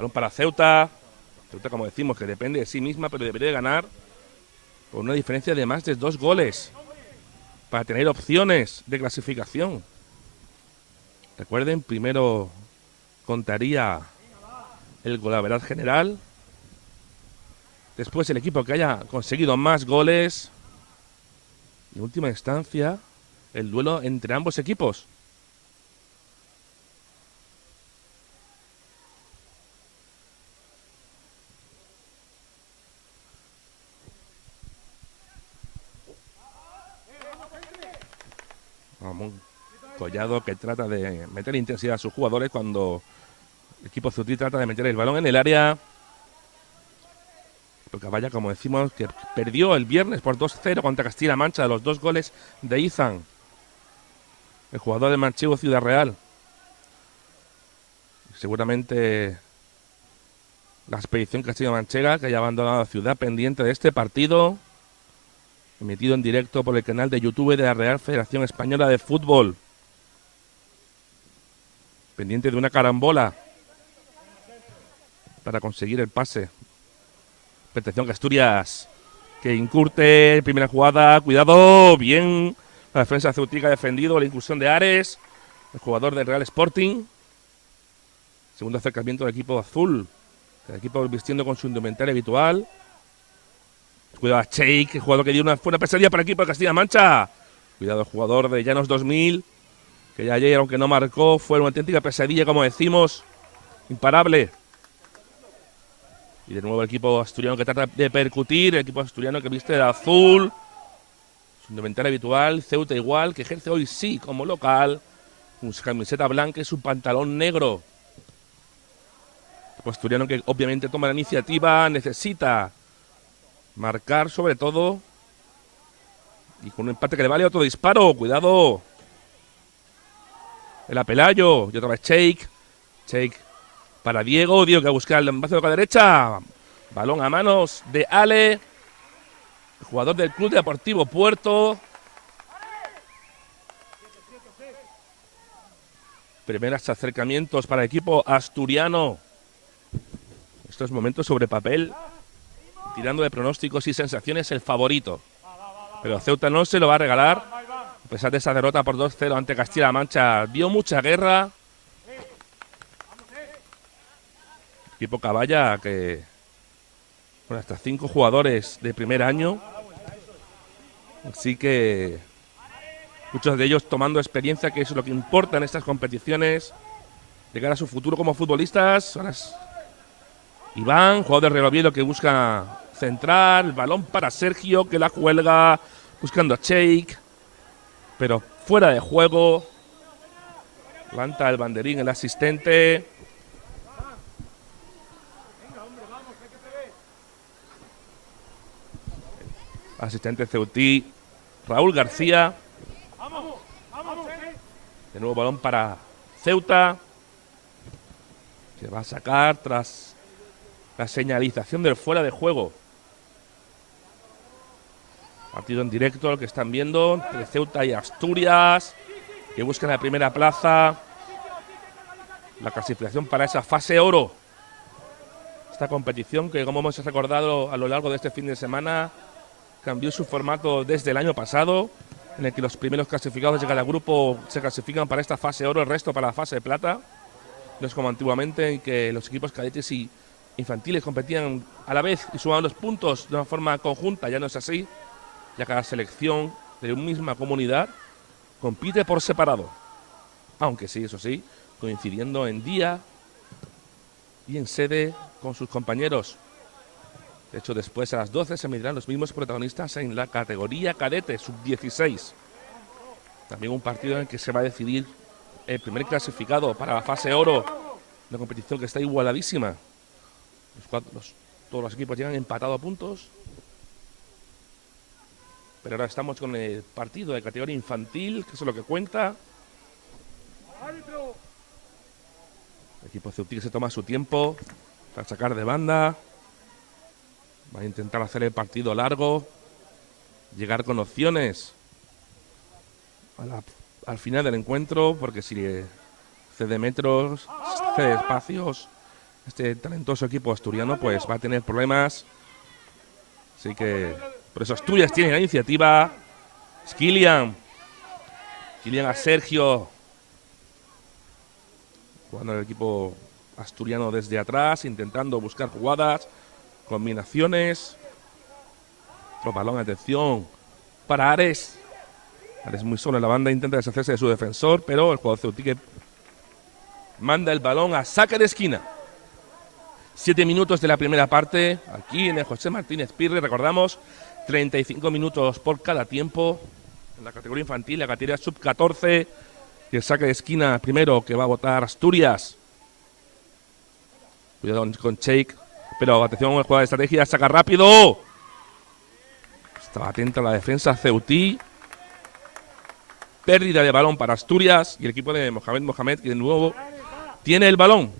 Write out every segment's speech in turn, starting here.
Balón para Ceuta. Ceuta, como decimos, que depende de sí misma, pero debería de ganar por una diferencia de más de 2 goles para tener opciones de clasificación. Recuerden, primero contaría el golaveraje general. Después el equipo que haya conseguido más goles. Y en última instancia, el duelo entre ambos equipos. Vamos, Collado que trata de meter intensidad a sus jugadores cuando el equipo ceutí trata de meter el balón en el área. Porque vaya, como decimos, que perdió el viernes por 2-0 contra Castilla-La Mancha, los 2 goles de Izan, el jugador del Manchego Ciudad Real. Seguramente la expedición Castilla-Manchega, que haya abandonado la ciudad, pendiente de este partido, emitido en directo por el canal de YouTube de la Real Federación Española de Fútbol. Pendiente de una carambola para conseguir el pase. Atención que Asturias, que incurte, primera jugada, cuidado, bien, la defensa ceutica ha defendido, la incursión de Ares, el jugador del Real Sporting. Segundo acercamiento del equipo azul, el equipo vistiendo con su indumentaria habitual. Cuidado a Sheik, el jugador que dio una buena pesadilla para el equipo de Castilla-La Mancha. Cuidado el jugador de Llanos 2000, que ya ayer, aunque no marcó, fue una auténtica pesadilla, como decimos, imparable. Y de nuevo el equipo asturiano que trata de percutir, el equipo asturiano que viste de azul, su indumentaria habitual, Ceuta igual, que ejerce hoy sí como local, con su camiseta blanca y su pantalón negro. El equipo asturiano que obviamente toma la iniciativa, necesita marcar sobre todo, y con un empate que le vale otro disparo, cuidado. El Apelayo, y otra vez Sheik para Diego que busca el envase de la derecha. Balón a manos de Ale, el jugador del Club Deportivo Puerto. Primeros acercamientos para el equipo asturiano. Estos momentos sobre papel, tirando de pronósticos y sensaciones, el favorito. Pero Ceuta no se lo va a regalar. A pesar de esa derrota por 2-0 ante Castilla-La Mancha, dio mucha guerra. Equipo Caballa que con hasta 5 jugadores de primer año, así que muchos de ellos tomando experiencia, que es lo que importa en estas competiciones de cara a su futuro como futbolistas. Ahora es Iván, jugador de Real Oviedo, que busca centrar, el balón para Sergio, que la cuelga buscando a Sheik, pero fuera de juego. Levanta el banderín el asistente. Asistente ceutí, Raúl García. De nuevo balón para Ceuta, que va a sacar tras la señalización del fuera de juego. Partido en directo, el que están viendo, entre Ceuta y Asturias, que buscan la primera plaza, la clasificación para esa fase oro. Esta competición que, como hemos recordado a lo largo de este fin de semana, cambió su formato desde el año pasado, en el que los primeros clasificados de cada grupo se clasifican para esta fase oro, el resto para la fase de plata. No es como antiguamente, en que los equipos cadetes y infantiles competían a la vez y sumaban los puntos de una forma conjunta. Ya no es así, ya cada selección de una misma comunidad compite por separado. Aunque sí, eso sí, coincidiendo en día y en sede con sus compañeros. De hecho, después a las 12 se medirán los mismos protagonistas en la categoría cadete, sub-16. También un partido en el que se va a decidir el primer clasificado para la fase oro. Una competición que está igualadísima. Todos los equipos llegan empatados a puntos. Pero ahora estamos con el partido de categoría infantil, que es lo que cuenta. El equipo ceutí que se toma su tiempo para sacar de banda. Va a intentar hacer el partido largo, llegar con opciones al final del encuentro, porque si cede metros, cede espacios, este talentoso equipo asturiano pues va a tener problemas. Así que por eso Asturias tiene la iniciativa. Es Kylian a Sergio. Jugando el equipo asturiano desde atrás, intentando buscar jugadas, combinaciones. Otro balón, atención, para Ares. Ares muy solo en la banda, intenta deshacerse de su defensor, pero el jugador ceutí que manda el balón a saque de esquina. 7 minutos de la primera parte, aquí en el José Martínez Pirri, recordamos, 35 minutos por cada tiempo. En la categoría infantil, la categoría sub-14, y el saque de esquina primero que va a votar Asturias. Cuidado con Cheik, pero atención, el jugador de estrategia, saca rápido. Estaba atenta la defensa ceutí. Pérdida de balón para Asturias y el equipo de Mohamed, que de nuevo tiene el balón.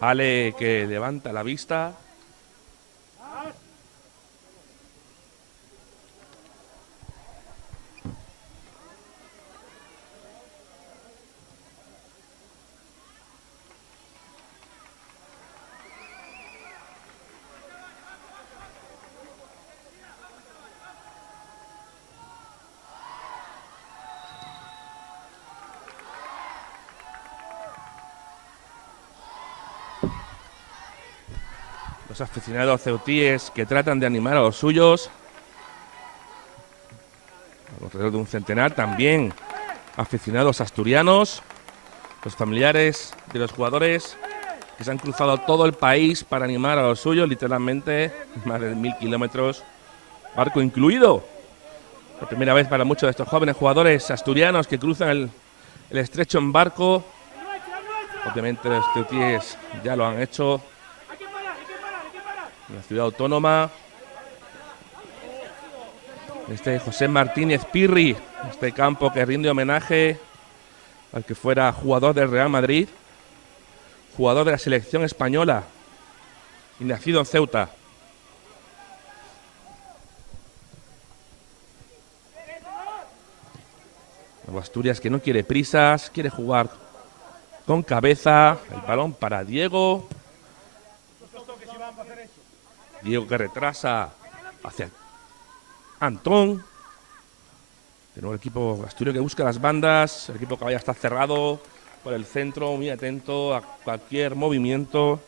Ale que levanta la vista. Los aficionados ceutíes que tratan de animar a los suyos. Alrededor de un centenar también aficionados asturianos. Los familiares de los jugadores que se han cruzado todo el país para animar a los suyos, literalmente más de 1000 kilómetros, barco incluido. La primera vez para muchos de estos jóvenes jugadores asturianos que cruzan el estrecho en barco. Obviamente los ceutíes ya lo han hecho. En la ciudad autónoma. Este José Martínez Pirri, este campo que rinde homenaje al que fuera jugador del Real Madrid, jugador de la selección española y nacido en Ceuta. Nuevo Asturias que no quiere prisas, quiere jugar con cabeza. El balón para Diego. Diego que retrasa hacia Antón. De nuevo el equipo asturiano que busca las bandas. El equipo Caballa está cerrado por el centro, muy atento a cualquier movimiento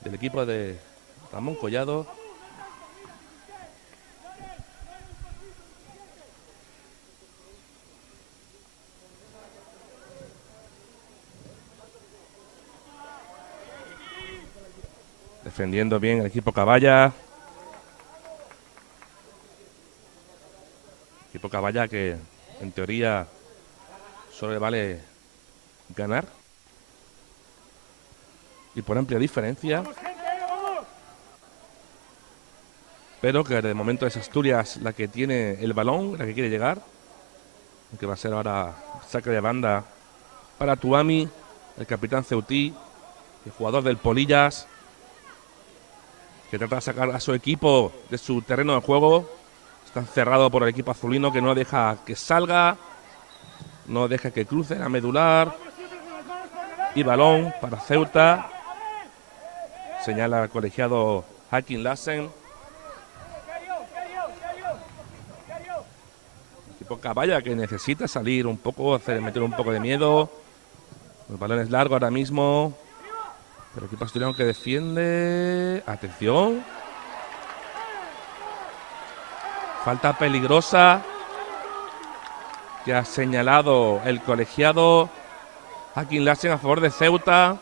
del equipo de Ramón Collado. Defendiendo bien el equipo Caballa. Equipo Caballa que en teoría solo le vale ganar. Y por amplia diferencia. Pero que de momento es Asturias la que tiene el balón, la que quiere llegar. Que va a ser ahora saque de banda para Tuami, el capitán ceutí, el jugador del Polillas, que trata de sacar a su equipo de su terreno de juego. Está cerrado por el equipo azulino que no deja que salga, no deja que cruce la medular. Y balón para Ceuta. Señala el colegiado Hakim Lassen. Equipo Caballa que necesita salir un poco, meter un poco de miedo. El balón es largo ahora mismo. Pero el equipo asturiano que defiende. Atención. Falta peligrosa que ha señalado el colegiado Hakim Lassen a favor de Ceuta.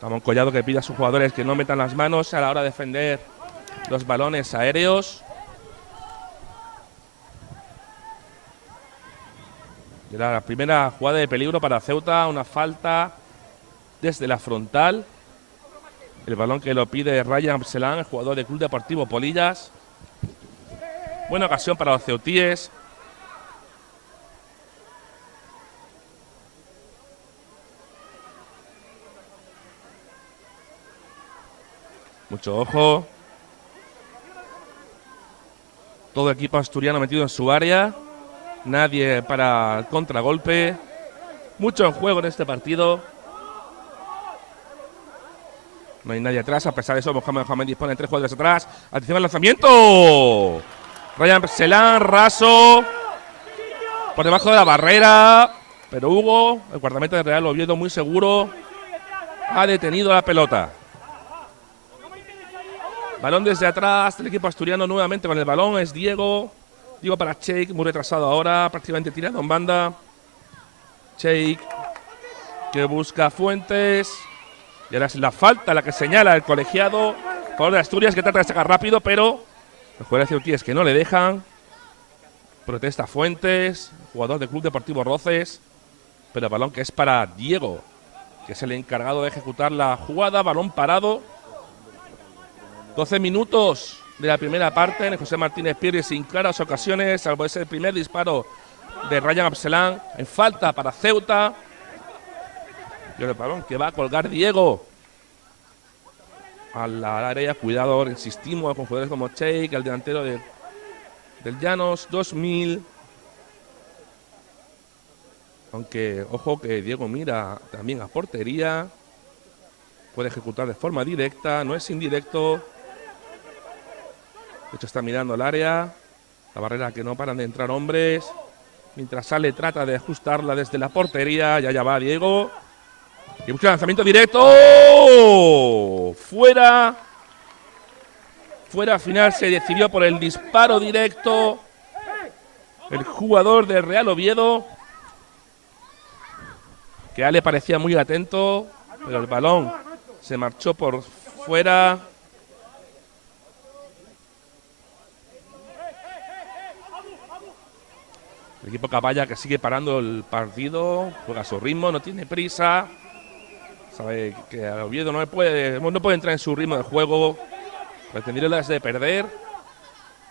Ramón Collado que pide a sus jugadores que no metan las manos a la hora de defender los balones aéreos. Y la primera jugada de peligro para Ceuta, una falta desde la frontal. El balón que lo pide Ryan Abselán, el jugador del Club Deportivo Polillas. Buena ocasión para los ceutíes. Mucho ojo. Todo equipo asturiano metido en su área. Nadie para el contragolpe. Mucho en juego en este partido. No hay nadie atrás. A pesar de eso, Mohamed dispone de 3 jugadores atrás. Atención al lanzamiento. Ryan Absalán, raso. Por debajo de la barrera. Pero Hugo, el guardameta de Real Oviedo, muy seguro, ha detenido la pelota. Balón desde atrás del equipo asturiano nuevamente con el balón. Es Diego. Diego para Cheik, muy retrasado ahora. Prácticamente tirado en banda. Cheik, que busca Fuentes. Y ahora es la falta la que señala el colegiado. Jugador de Asturias que trata de sacar rápido, pero los jugadores ceutíes que no le dejan. Protesta Fuentes, jugador del Club Deportivo Roces. Pero el balón que es para Diego, que es el encargado de ejecutar la jugada. Balón parado. 12 minutos de la primera parte. En José Martínez Pirri sin claras ocasiones, salvo ese primer disparo de Ryan Absalán. En falta para Ceuta. Y el balón que va a colgar Diego a la área. Cuidado, insistimos con jugadores como Cheik, el delantero del Llanos 2000. Aunque, ojo que Diego mira también a portería. Puede ejecutar de forma directa, no es indirecto. De hecho está mirando el área. La barrera que no paran de entrar hombres. Mientras sale trata de ajustarla desde la portería. Ya va Diego. Y busca lanzamiento directo. ¡Oh! Fuera. Fuera, al final se decidió por el disparo directo. El jugador del Real Oviedo. Que a le parecía muy atento. Pero el balón se marchó por fuera. El equipo Caballa que sigue parando el partido. Juega a su ritmo, no tiene prisa. Sabe que a Oviedo no puede entrar en su ritmo de juego. Pretenderlas de perder.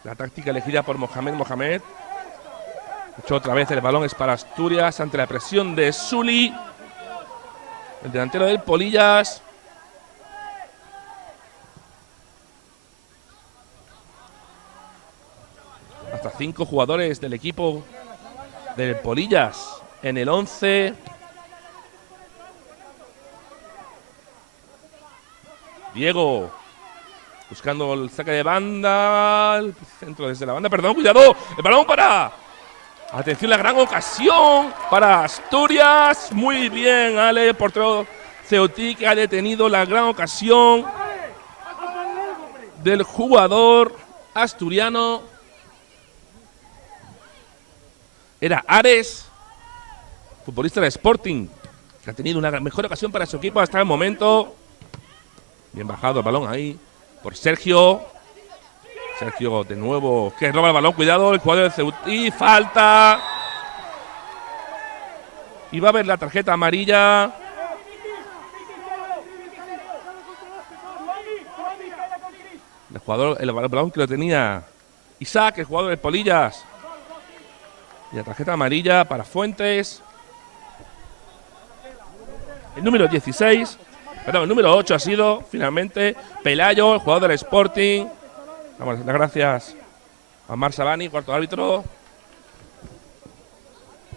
La táctica elegida por Mohamed. De hecho, otra vez el balón es para Asturias ante la presión de Suli. El delantero del Polillas. Hasta 5 jugadores del equipo del Polillas en el 11. Diego buscando el saque de banda. El centro desde la banda, perdón, cuidado. El balón para... Atención, la gran ocasión para Asturias. Muy bien, Ale, portero ceutí, que ha detenido la gran ocasión del jugador asturiano. Era Ares, futbolista de Sporting, que ha tenido una mejor ocasión para su equipo hasta el momento. Bien bajado el balón ahí por Sergio. Sergio de nuevo, que roba el balón, cuidado, el jugador de Ceutí, falta. Y va a haber la tarjeta amarilla. El balón que lo tenía Isaac, el jugador de Polillas. Y la tarjeta amarilla para Fuentes. El número 16, perdón, el número 8 ha sido finalmente Pelayo, el jugador del Sporting. Vamos, las gracias a Mar Sabani, cuarto árbitro.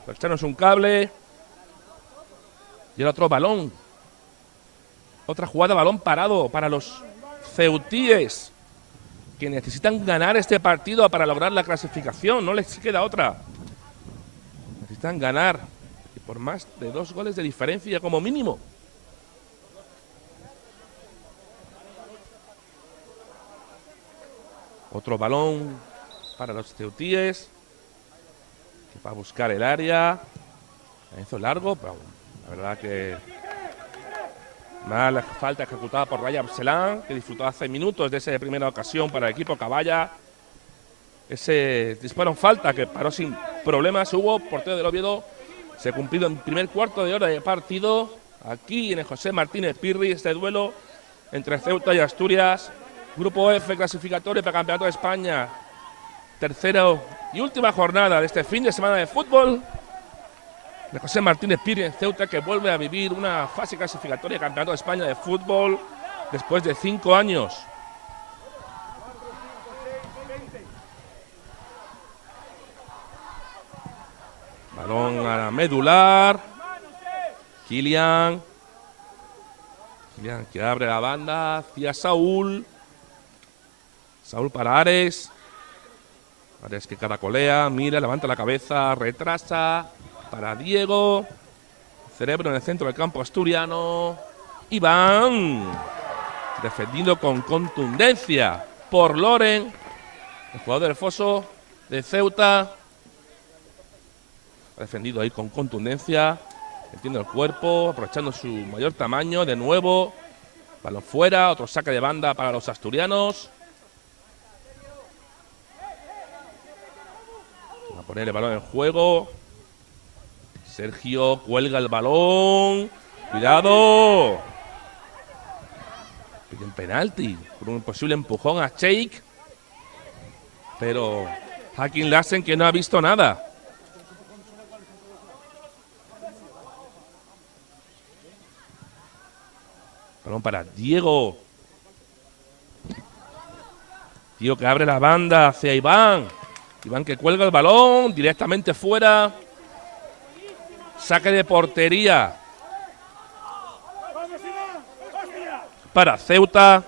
Por echarnos un cable. Y el otro balón. Otra jugada, balón parado para los ceutíes, que necesitan ganar este partido para lograr la clasificación. No les queda otra. Necesitan ganar. Y por más de 2 goles de diferencia como mínimo. Otro balón para los ceutíes, que va a buscar el área. Hizo largo, pero la verdad que mala falta ejecutada por Ryan Absalán, que disfrutó hace minutos de esa primera ocasión para el equipo Caballa. Ese disparo en falta que paró sin problemas. Hugo, portero del Oviedo, se ha cumplido en primer cuarto de hora de partido. Aquí en el José Martínez Pirri, este duelo entre Ceuta y Asturias. Grupo F clasificatorio para el Campeonato de España. Tercera y última jornada de este fin de semana de fútbol. De José Martínez Pirri en Ceuta, que vuelve a vivir una fase clasificatoria del Campeonato de España de fútbol después de 5 años Balón a la medular. Kylian que abre la banda hacia Saúl. Saúl para Ares. Ares que caracolea, mira, levanta la cabeza, retrasa. Para Diego. Cerebro en el centro del campo asturiano. Iván. Defendido con contundencia por Loren. El jugador del Foso de Ceuta. Ha defendido ahí con contundencia. Metiendo el cuerpo, aprovechando su mayor tamaño. De nuevo, balón fuera, otro saque de banda para los asturianos. Va a poner el balón en juego. Sergio cuelga el balón. ¡Cuidado! Pide un penalti por un posible empujón a Sheikh. Pero Hakim Larsen que no ha visto nada. Balón para Diego. Diego que abre la banda hacia Iván. Iván que cuelga el balón directamente fuera. Saque de portería para Ceuta.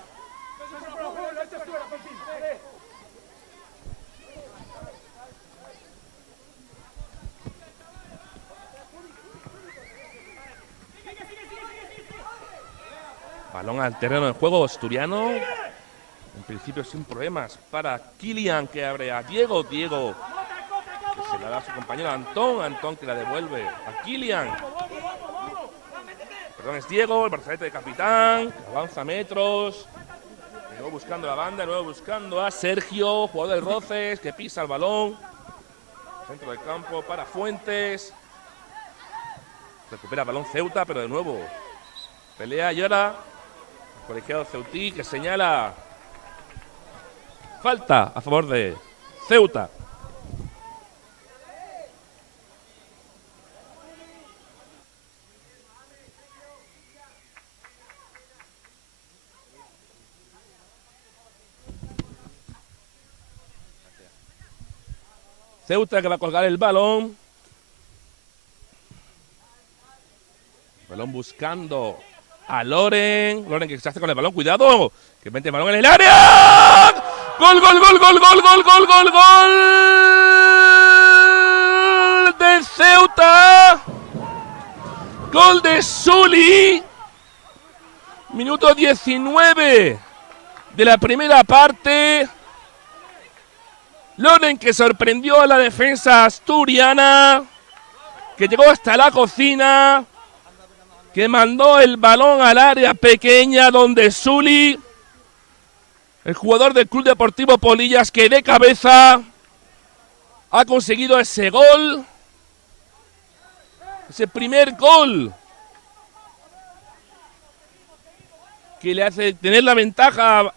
Balón al terreno de juego asturiano. En principio sin problemas para Kylian que abre a Diego. Diego que se la da a su compañero Antón. Antón que la devuelve a Kylian. Perdón, es Diego, el brazalete de capitán. Que avanza metros. De nuevo buscando la banda. De nuevo buscando a Sergio, jugador del Roces, que pisa el balón. Centro del campo para Fuentes. Recupera el balón Ceuta, pero de nuevo pelea y ahora colegiado ceutí que señala falta a favor de Ceuta. Ceuta que va a colgar el balón. Balón buscando a Loren. Loren que se hace con el balón. Cuidado. Que mete el balón en el área. ¡Gol, gol, gol, gol, gol, gol, gol, gol, gol! De Ceuta. Gol de Sully. Minuto 19 de la primera parte. Loren que sorprendió a la defensa asturiana. Que llegó hasta la cocina. Que mandó el balón al área pequeña donde Sully, el jugador del Club Deportivo Polillas, que de cabeza ha conseguido ese gol. Ese primer gol que le hace tener la ventaja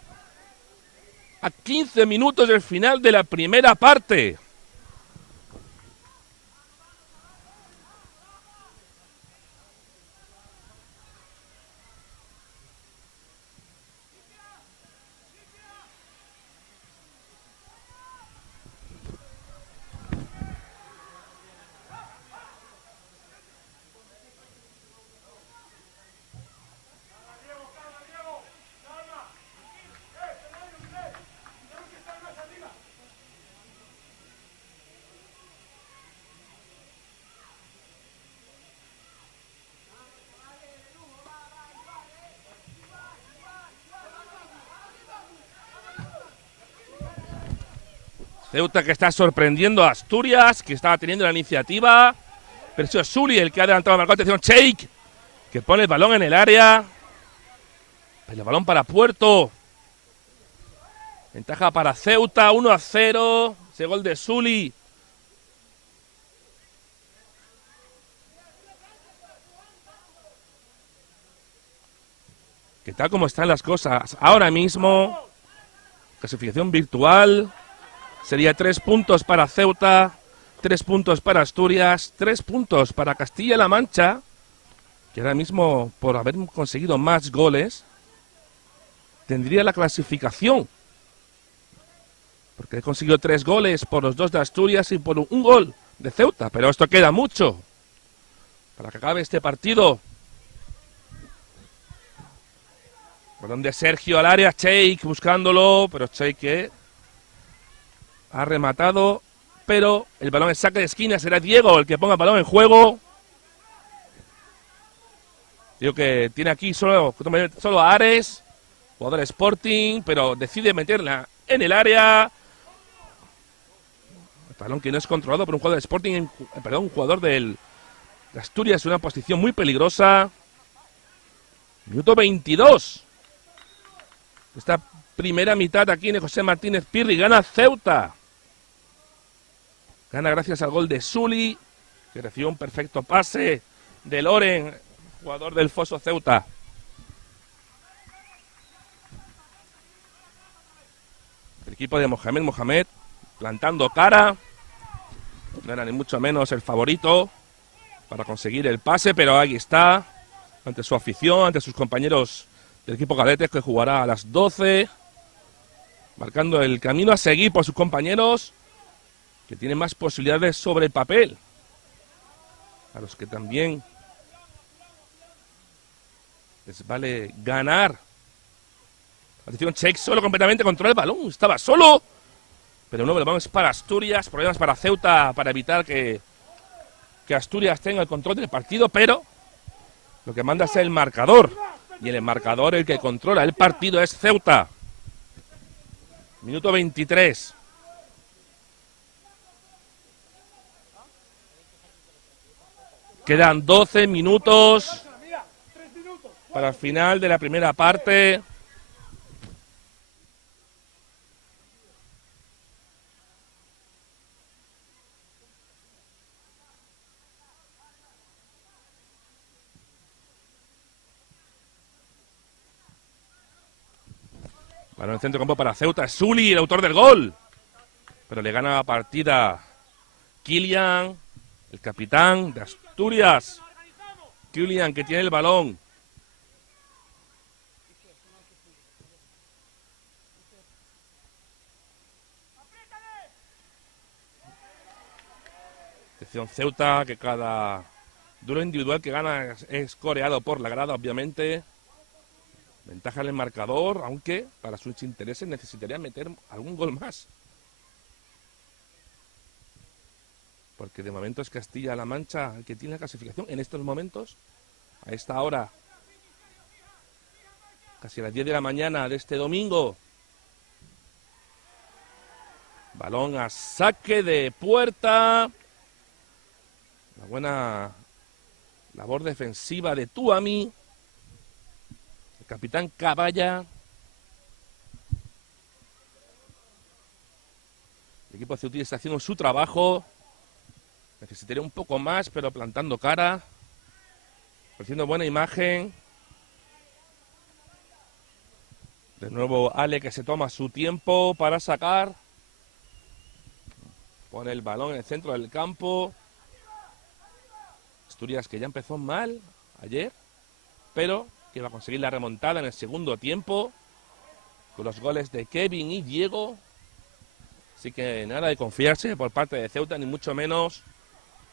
a 15 minutos del final de la primera parte. Ceuta que está sorprendiendo a Asturias, que estaba teniendo la iniciativa. Pero es Sully el que ha adelantado. Marcó atención Sheikh, que pone el balón en el área. El balón para Puerto. Ventaja para Ceuta, 1-0. Ese gol de Sully. ¿Qué tal como están las cosas ahora mismo? Clasificación virtual. Sería 3 puntos para Ceuta, 3 puntos para Asturias, 3 puntos para Castilla-La Mancha, que ahora mismo, por haber conseguido más goles, tendría la clasificación. Porque he conseguido 3 goles por los 2 de Asturias y por un gol de Ceuta, pero esto queda mucho para que acabe este partido. Balón de Sergio al área, Cheik buscándolo, pero Cheik ha rematado, pero el balón en saque de esquina, será Diego el que ponga el balón en juego. Digo que tiene aquí solo a Ares, jugador Sporting, pero decide meterla en el área. El balón que no es controlado por un jugador de Sporting, un jugador de Asturias, en una posición muy peligrosa. Minuto 22. Esta primera mitad aquí en José Martínez Pirri, gana Ceuta. Gana gracias al gol de Suli, que recibió un perfecto pase de Loren, jugador del Foso Ceuta. El equipo de Mohamed plantando cara. No era ni mucho menos el favorito para conseguir el pase, pero ahí está, ante su afición, ante sus compañeros del equipo cadetes, que jugará a las 12, marcando el camino a seguir por sus compañeros, que tienen más posibilidades sobre el papel, a los que también les vale ganar. Atención, Cheik solo completamente, controla el balón, estaba solo, pero no, el balón es para Asturias, problemas para Ceuta, para evitar que Asturias tenga el control del partido, pero lo que manda es el marcador, y el marcador, el que controla el partido, es Ceuta. Minuto 23. Quedan 12 minutos para el final de la primera parte. Balón en el centro de campo para Ceuta. Es Suli, el autor del gol. Pero le gana la partida Kylian, el capitán de Asturias. Kylian, que tiene el balón. Atención Ceuta, que cada duelo individual que gana es coreado por la grada, obviamente. Ventaja en el marcador, aunque para sus intereses necesitaría meter algún gol más. Porque de momento es Castilla-La Mancha el que tiene la clasificación en estos momentos. A esta hora, casi a las 10 de la mañana de este domingo. Balón a saque de puerta. La buena labor defensiva de Tuami. El capitán Caballa. El equipo ceutí está haciendo su trabajo. Necesitaría un poco más, pero plantando cara. Ofreciendo buena imagen. De nuevo Ale, que se toma su tiempo para sacar. Pone el balón en el centro del campo. Asturias, que ya empezó mal ayer, pero que va a conseguir la remontada en el segundo tiempo con los goles de Kevin y Diego. Así que nada de confiarse por parte de Ceuta, ni mucho menos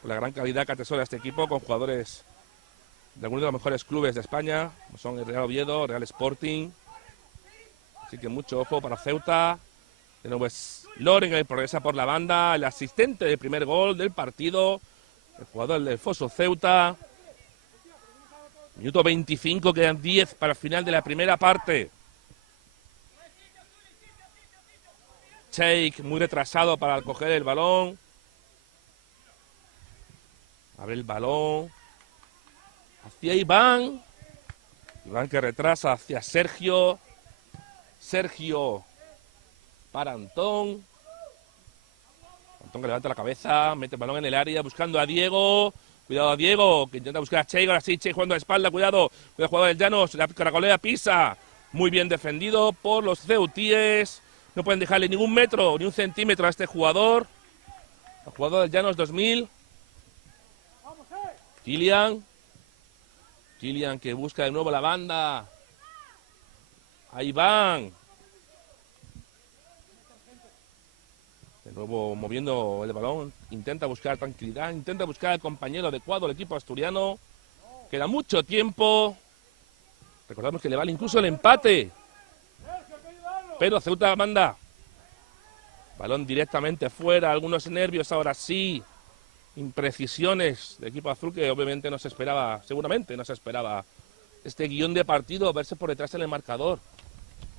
por la gran calidad que atesora este equipo, con jugadores de algunos de los mejores clubes de España, como son el Real Oviedo, Real Sporting. Así que mucho ojo para Ceuta. De nuevo es Loren, que progresa por la banda, el asistente del primer gol del partido, el jugador del Foso Ceuta. Minuto 25, quedan 10 para el final de la primera parte. Cheik muy retrasado para coger el balón. Abre el balón hacia Iván. Iván, que retrasa hacia Sergio. Sergio para Antón. Antón, que levanta la cabeza, mete el balón en el área buscando a Diego. Cuidado a Diego, que intenta buscar a Cheik. Ahora sí, Cheik jugando a la espalda. Cuidado, el jugador del Llanos. La caracolea Pisa. Muy bien defendido por los ceutíes. No pueden dejarle ningún metro, ni un centímetro a este jugador. El jugador del Llanos 2000. Kylian. Kylian, que busca de nuevo la banda. Ahí van. De nuevo moviendo el balón, intenta buscar tranquilidad, intenta buscar al compañero adecuado del equipo asturiano. Queda mucho tiempo. Recordamos que le vale incluso el empate. Pero Ceuta manda. Balón directamente fuera, algunos nervios ahora sí. Imprecisiones del equipo azul que obviamente no se esperaba, seguramente no se esperaba este guión de partido, verse por detrás en el marcador.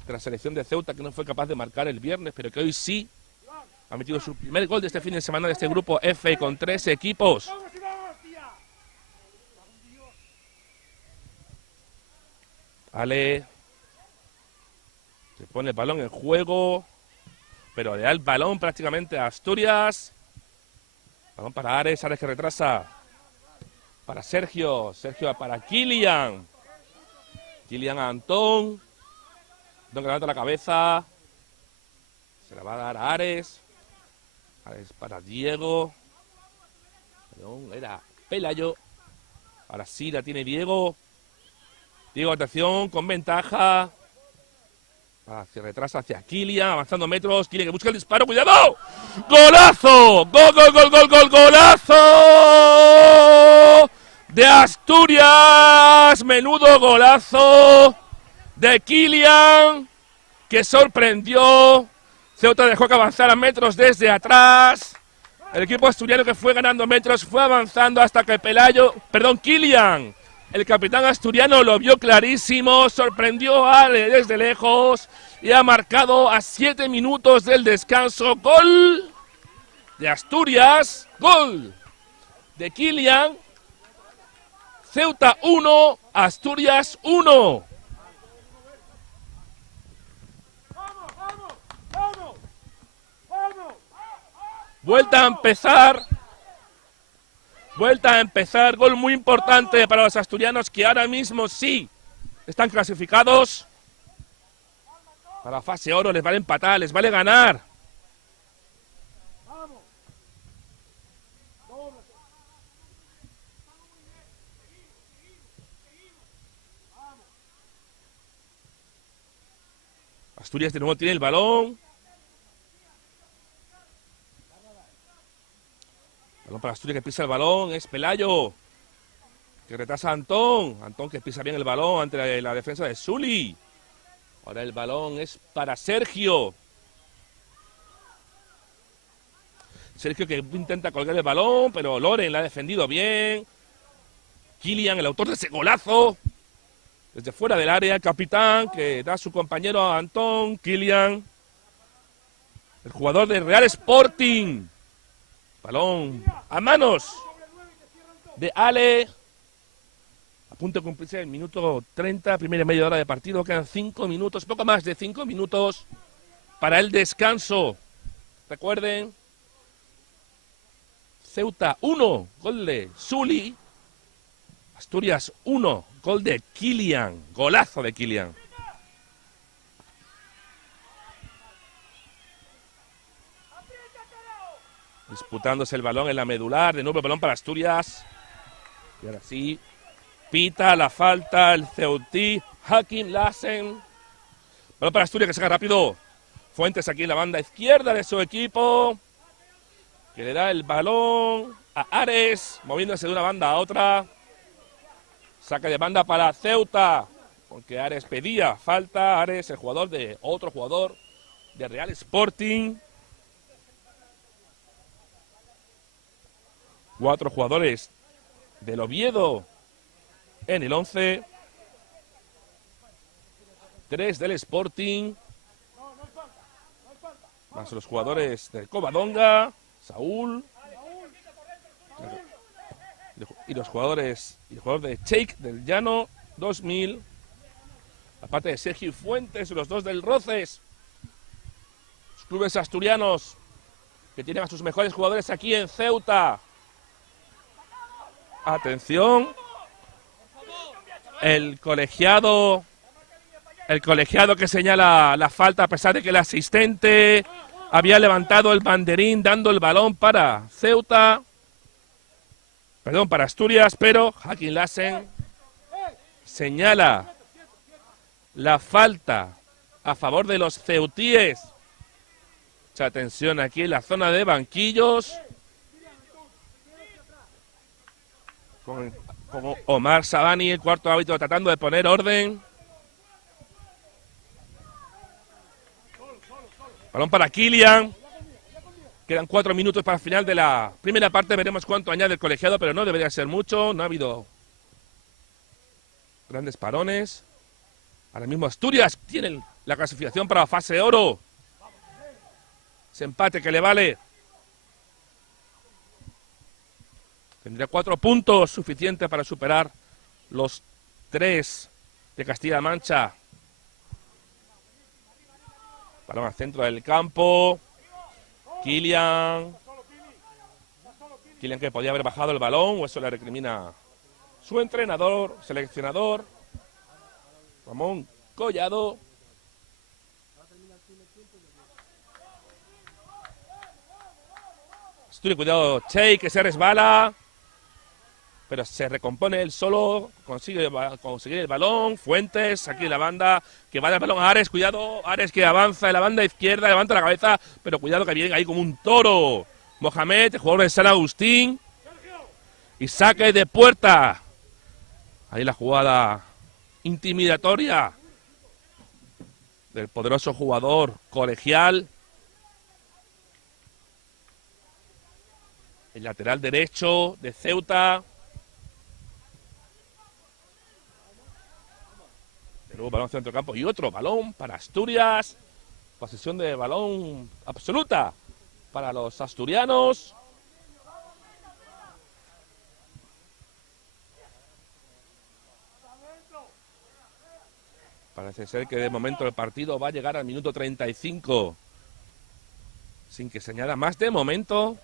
De la selección de Ceuta que no fue capaz de marcar el viernes, pero que hoy sí ha metido su primer gol de este fin de semana de este grupo F con 3 equipos. Ale se pone el balón en juego, pero le da el balón prácticamente a Asturias. Balón para Ares, Ares que retrasa. Para Sergio, Sergio para Kylian. Kylian a Antón. Antón que levanta la cabeza. Se la va a dar a Ares. Ares para Diego. Perdón, era Pelayo. Ahora sí la tiene Diego. Diego, atención, con ventaja. Se retrasa hacia Kylian, avanzando metros. Kylian que busca el disparo, ¡cuidado! ¡Golazo! ¡Gol, gol, gol, gol, gol, golazo! De Asturias. Menudo golazo de Kylian, que sorprendió. Ceuta dejó que avanzara metros desde atrás. El equipo asturiano que fue ganando metros fue avanzando hasta que Kylian, el capitán asturiano, lo vio clarísimo, sorprendió a Ale desde lejos y ha marcado a 7 minutos del descanso. Gol de Asturias, gol de Kylian. Ceuta 1, Asturias 1. Vuelta a empezar, gol muy importante para los asturianos que ahora mismo sí están clasificados. Para la fase oro les vale empatar, les vale ganar. Asturias de nuevo tiene el balón. Balón para Asturias que pisa el balón, es Pelayo. Que retrasa a Antón. Antón que pisa bien el balón ante la defensa de Zuli. Ahora el balón es para Sergio. Sergio que intenta colgar el balón, pero Loren la ha defendido bien. Kylian, el autor de ese golazo. Desde fuera del área, el capitán que da a su compañero a Antón. Kylian, el jugador del Real Sporting. Balón a manos de Ale. A punto de cumplirse el minuto 30, primera media hora de partido. Quedan 5 minutos, poco más de 5 minutos para el descanso. Recuerden, Ceuta 1, gol de Zuli. Asturias 1, gol de Kylian. Golazo de Kylian. Disputándose el balón en la medular. De nuevo el balón para Asturias. Y ahora sí. Pita la falta el Ceutí. Hakim Lassen. Balón para Asturias que saca rápido. Fuentes aquí en la banda izquierda de su equipo. Que le da el balón a Ares. Moviéndose de una banda a otra. Saca de banda para Ceuta. Porque Ares pedía falta. Ares, el jugador de otro jugador de Real Sporting. 4 jugadores del Oviedo en el 11. 3 del Sporting. Más los jugadores del Covadonga, Saúl. Y los jugadores, y el jugador de Cheik del Llano 2000. Aparte de Sergio Fuentes, los 2 del Roces. Los clubes asturianos que tienen a sus mejores jugadores aquí en Ceuta. Atención, el colegiado que señala la falta a pesar de que el asistente había levantado el banderín dando el balón para para Asturias, pero Hakim Lassen señala la falta a favor de los ceutíes. Mucha tensión aquí en la zona de banquillos. Con Omar Sabani, el cuarto árbitro, tratando de poner orden. Balón para Kylian. Quedan 4 minutos para el final de la primera parte. Veremos cuánto añade el colegiado, pero no debería ser mucho. No ha habido grandes parones. Ahora mismo Asturias tiene la clasificación para la fase oro. Ese empate que le vale. Tendría 4 puntos suficientes para superar los 3 de Castilla-La Mancha. Balón al centro del campo. Kylian que podía haber bajado el balón, o eso le recrimina su entrenador, seleccionador, Ramón Collado. Asturias, cuidado, Che, que se resbala, pero se recompone él solo, consigue conseguir el balón. Fuentes, aquí en la banda, que va el balón a Ares, cuidado, Ares que avanza en la banda izquierda, levanta la cabeza, pero cuidado que viene ahí como un toro. Mohamed, jugador de San Agustín, y saque de puerta. Ahí la jugada intimidatoria del poderoso jugador colegial. El lateral derecho de Ceuta. De nuevo balón centro del campo y otro balón para Asturias. Posesión de balón absoluta para los asturianos. Parece ser que de momento el partido va a llegar al minuto 35. Sin que se añada más de momento.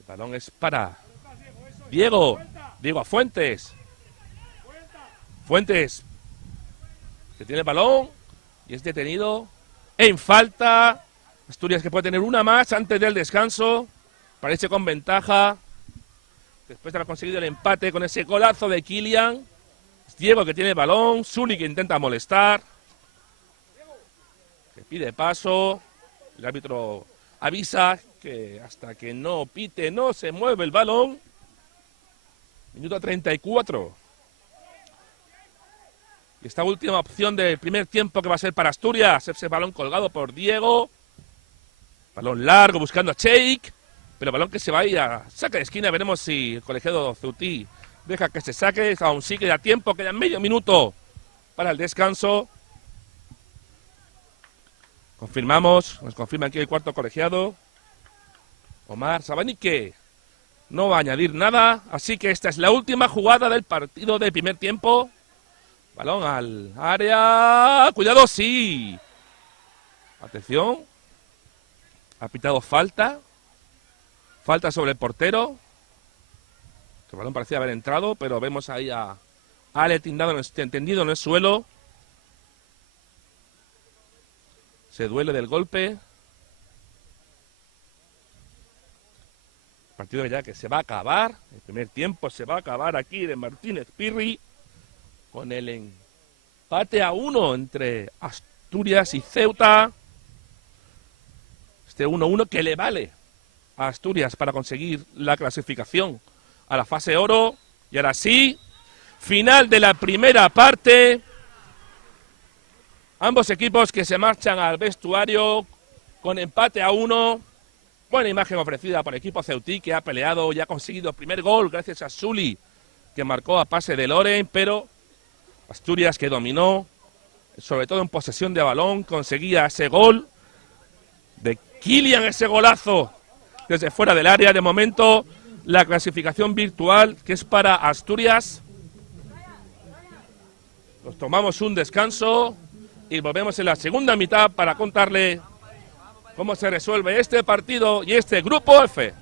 El balón es para Diego a Fuentes. Fuentes, que tiene el balón y es detenido en falta. Asturias que puede tener una más antes del descanso. Parece con ventaja. Después de haber conseguido el empate con ese golazo de Kylian. Es Diego que tiene el balón. Zuli que intenta molestar. Que pide paso. El árbitro avisa que hasta que no pite no se mueve el balón. Minuto 34. Y esta última opción del primer tiempo que va a ser para Asturias. Ese balón colgado por Diego. Balón largo buscando a Cheik. Pero balón que se va a ir a saque de esquina. Veremos si el colegiado ceutí deja que se saque. Aún sí queda tiempo. Queda medio minuto para el descanso. Confirmamos. Nos confirma aquí el cuarto colegiado. Omar Sabani que no va a añadir nada. Así que esta es la última jugada del partido del primer tiempo. Balón al área. Cuidado, sí. Atención. Ha pitado falta. Falta sobre el portero. El balón parecía haber entrado, pero vemos ahí a Ale tendido en el suelo. Se duele del golpe. El partido ya que se va a acabar. El primer tiempo se va a acabar aquí de Martínez Pirri. Con el empate a 1 entre Asturias y Ceuta. Este 1-1 que le vale a Asturias para conseguir la clasificación a la fase oro. Y ahora sí, final de la primera parte. Ambos equipos que se marchan al vestuario con empate a 1. Buena imagen ofrecida por el equipo ceutí, que ha peleado y ha conseguido el primer gol gracias a Zuli, que marcó a pase de Loren, pero Asturias que dominó, sobre todo en posesión de balón, conseguía ese gol de Kylian, ese golazo desde fuera del área. De momento, la clasificación virtual que es para Asturias. Nos tomamos un descanso y volvemos en la segunda mitad para contarle cómo se resuelve este partido y este grupo F.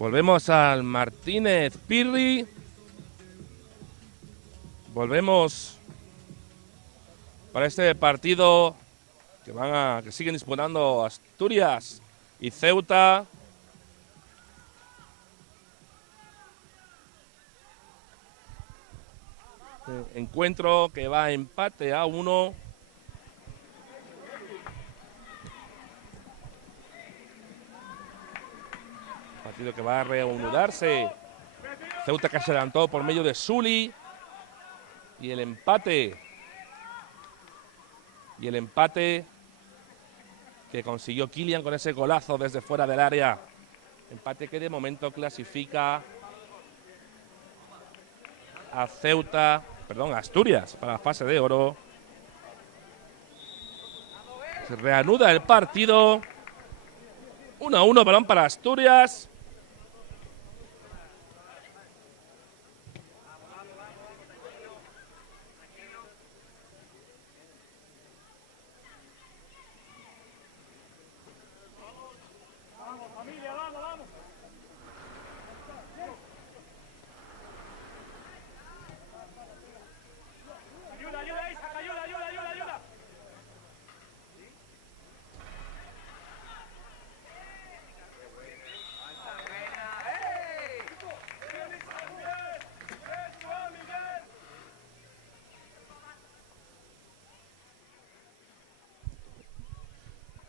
Volvemos al Martínez Pirri. Volvemos para este partido que siguen disputando Asturias y Ceuta. Encuentro que va a empate a 1. Partido que va a reanudarse. Ceuta que se adelantó por medio de Sully. Y el empate que consiguió Kylian con ese golazo desde fuera del área. Empate que de momento clasifica a Asturias para la fase de oro. Se reanuda el partido. 1-1, balón para Asturias.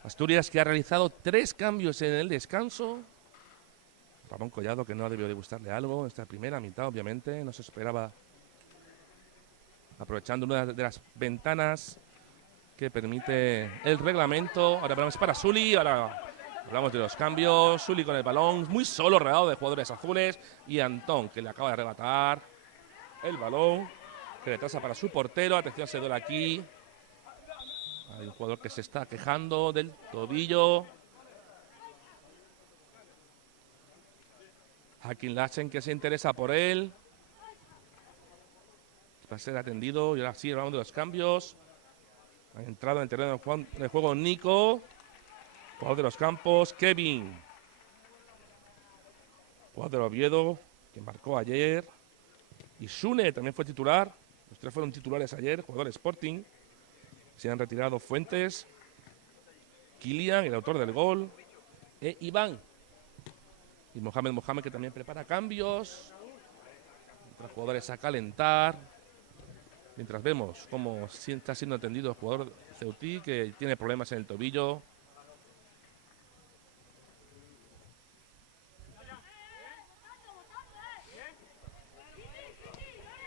Asturias que ha realizado 3 cambios en el descanso. Ramón Collado que no debió de gustarle algo en esta primera mitad, obviamente. No se esperaba, aprovechando una de las ventanas que permite el reglamento. Ahora hablamos para Sully, ahora hablamos de los cambios. Sully con el balón, muy solo, rodeado de jugadores azules. Y Antón que le acaba de arrebatar el balón, que retrasa para su portero. Atención, se duele aquí. Hay un jugador que se está quejando del tobillo. Hakim Lachen que se interesa por él. Va a ser atendido. Y ahora sí, hablamos de los cambios. Ha entrado en el terreno de juego Nico. Jugador de los campos, Kevin. Jugador del Oviedo, que marcó ayer. Y Sune también fue titular. Los 3 fueron titulares ayer, jugador de Sporting. Se han retirado Fuentes, Kylian, el autor del gol, e Iván. Y Mohamed que también prepara cambios. Los jugadores a calentar. Mientras vemos cómo está siendo atendido el jugador ceutí, que tiene problemas en el tobillo.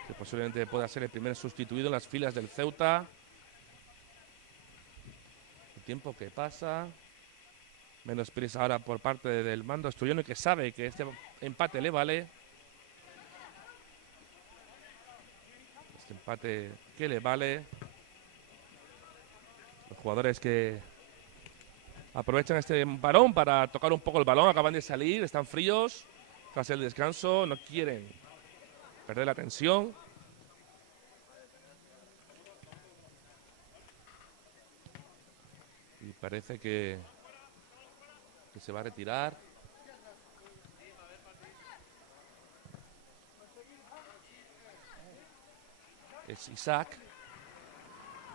Que posiblemente pueda ser el primer sustituido en las filas del Ceuta. Tiempo que pasa, menos prisa ahora por parte del mando asturiano, que sabe que este empate le vale. Este empate que le vale. Los jugadores que aprovechan este varón para tocar un poco el balón, acaban de salir, están fríos tras el descanso, no quieren perder la tensión. Y parece que se va a retirar. Es Isaac,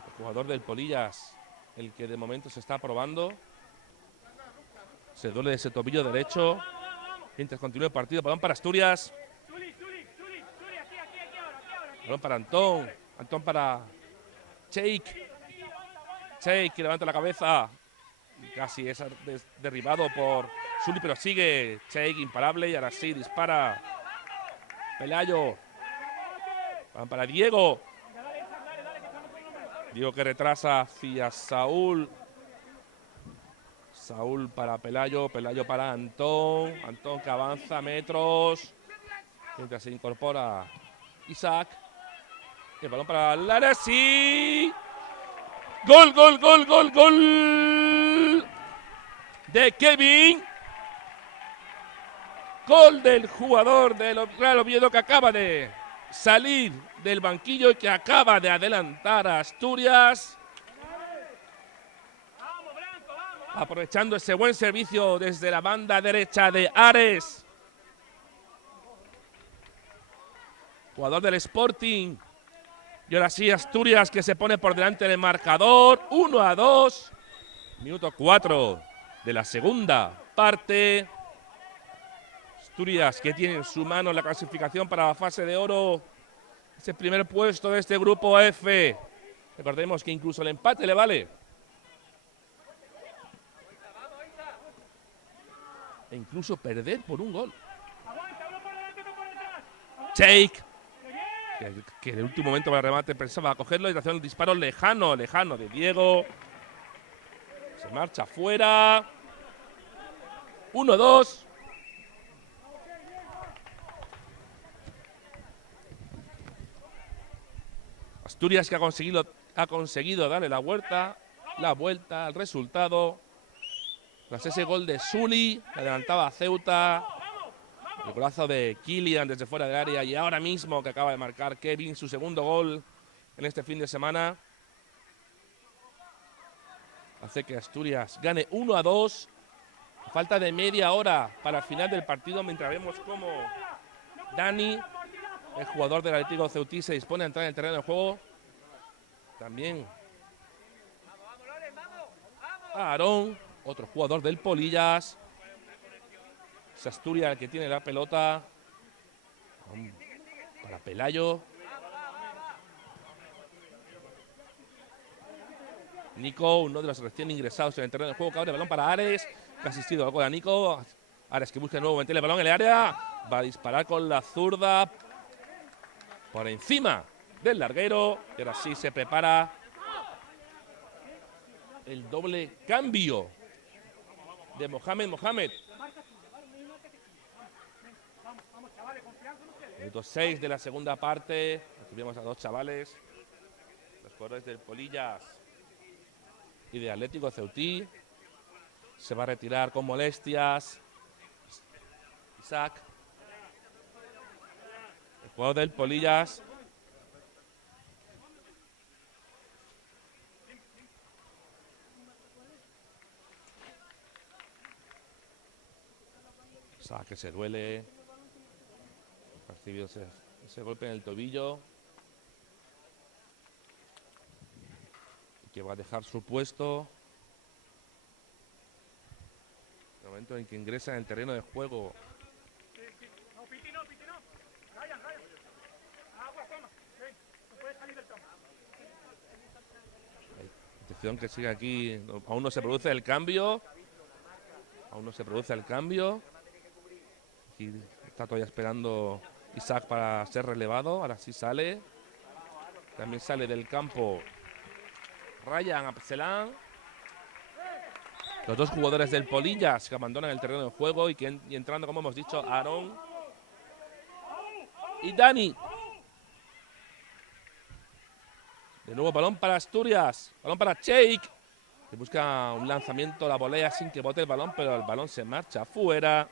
el jugador del Polillas, el que de momento se está probando. Se duele de ese tobillo derecho. Mientras continúa el partido, balón para Asturias. Balón para Antón. Antón para Cheik. Cheik que levanta la cabeza. Casi es derribado por Sully, pero sigue Cheik imparable. Y ahora sí, dispara Pelayo. Van para Diego. Diego que retrasa hacia Saúl. Saúl para Pelayo. Pelayo para Antón. Antón que avanza metros. Mientras se incorpora Isaac. El balón para Lara. ¡Sí! ¡Gol, gol, gol, gol, gol! De Kevin. Gol del jugador del Real Oviedo que acaba de salir del banquillo y que acaba de adelantar a Asturias. Aprovechando ese buen servicio desde la banda derecha de Ares. jugador del Sporting. Y ahora sí, Asturias, que se pone por delante del marcador. 1-2. Minuto 4 de la segunda parte. Asturias, que tiene en su mano la clasificación para la fase de oro. Ese primer puesto de este grupo F. Recordemos que incluso el empate le vale. E incluso perder por un gol. Shake. Que en el último momento para el remate pensaba cogerlo y hacer un disparo lejano de Diego. Se marcha fuera. 1-2. Asturias, que ha conseguido darle la vuelta al resultado. Tras ese gol de Sully, que adelantaba a Ceuta. El golazo de Kylian desde fuera del área. Y ahora mismo que acaba de marcar Kevin su segundo gol en este fin de semana. Hace que Asturias gane 1-2. Falta de media hora para el final del partido, mientras vemos cómo Dani, el jugador del Atlético Ceutí, se dispone a entrar en el terreno de juego. También Aarón, otro jugador del Polillas. Es Asturias el que tiene la pelota. Para Pelayo. Nico, uno de los recién ingresados en el terreno de juego, que abre el balón para Ares, que ha asistido al gol a Nico. Ares, que busca de nuevo meter el balón en el área. Va a disparar con la zurda por encima del larguero. Y ahora sí se prepara el doble cambio de Mohamed. Minuto 6 de la segunda parte. Aquí vemos a dos chavales, los jugadores del Polillas y de Atlético Ceutí. Se va a retirar con molestias Isaac, el jugador del Polillas. Isaac, que se duele. Ha recibido ese golpe en el tobillo. Que va a dejar su puesto. En el momento en que ingresa en el terreno de juego. Atención, que sigue aquí. Aún no se produce el cambio. Aquí está todavía esperando Isaac para ser relevado. Ahora sí sale. También sale del campo Ryan Abselán. Los dos jugadores del Polillas que abandonan el terreno de juego y entrando, como hemos dicho, Aarón y Dani. De nuevo balón para Asturias. Balón para Sheikh. Que busca un lanzamiento, la volea sin que bote el balón, pero el balón se marcha fuera.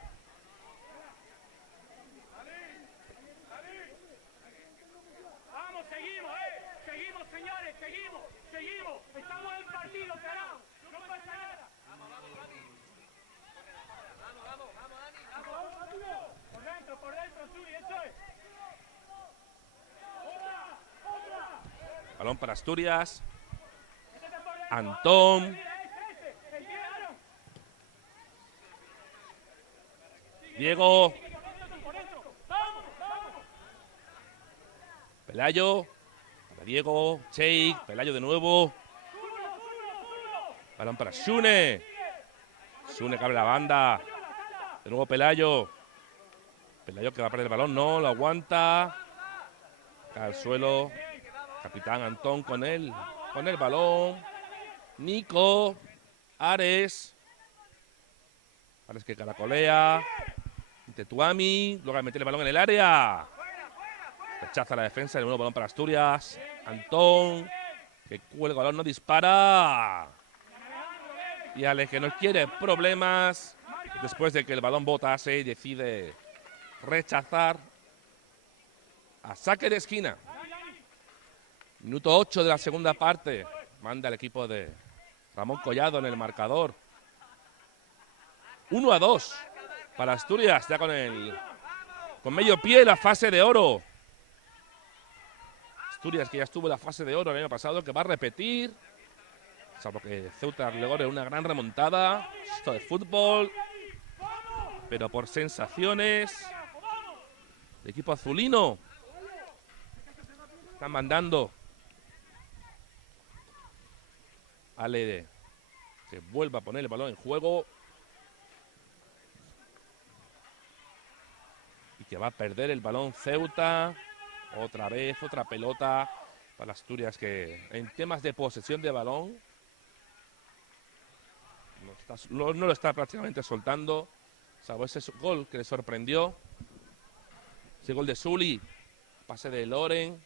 Balón para Asturias. Antón. Diego. Pelayo. Para Diego. Sheikh. Pelayo de nuevo. Balón para Shune. Shune que abre la banda. De nuevo Pelayo. Pelayo que va a perder el balón. No, lo aguanta. Cae al suelo. Capitán Antón con el balón. Nico. Ares. Ares que caracolea. Tetuami. Luego a meter el balón en el área. Rechaza la defensa. De nuevo balón para Asturias. Antón. Que cuelga el balón. No dispara. Y Alex, que no quiere problemas. Después de que el balón botase, decide rechazar. A saque de esquina. Minuto 8 de la segunda parte. Manda el equipo de Ramón Collado en el marcador. 1-2 para Asturias. Ya con medio pie la fase de oro. Asturias, que ya estuvo en la fase de oro el año pasado, que va a repetir. Salvo que Ceuta logre una gran remontada. Esto de fútbol. Pero por sensaciones. El equipo azulino está mandando. Ale, que vuelva a poner el balón en juego. Y que va a perder el balón Ceuta. Otra vez, otra pelota para Asturias, que en temas de posesión de balón no lo está prácticamente soltando. Salvo ese gol que le sorprendió. Ese gol de Sully. Pase de Loren.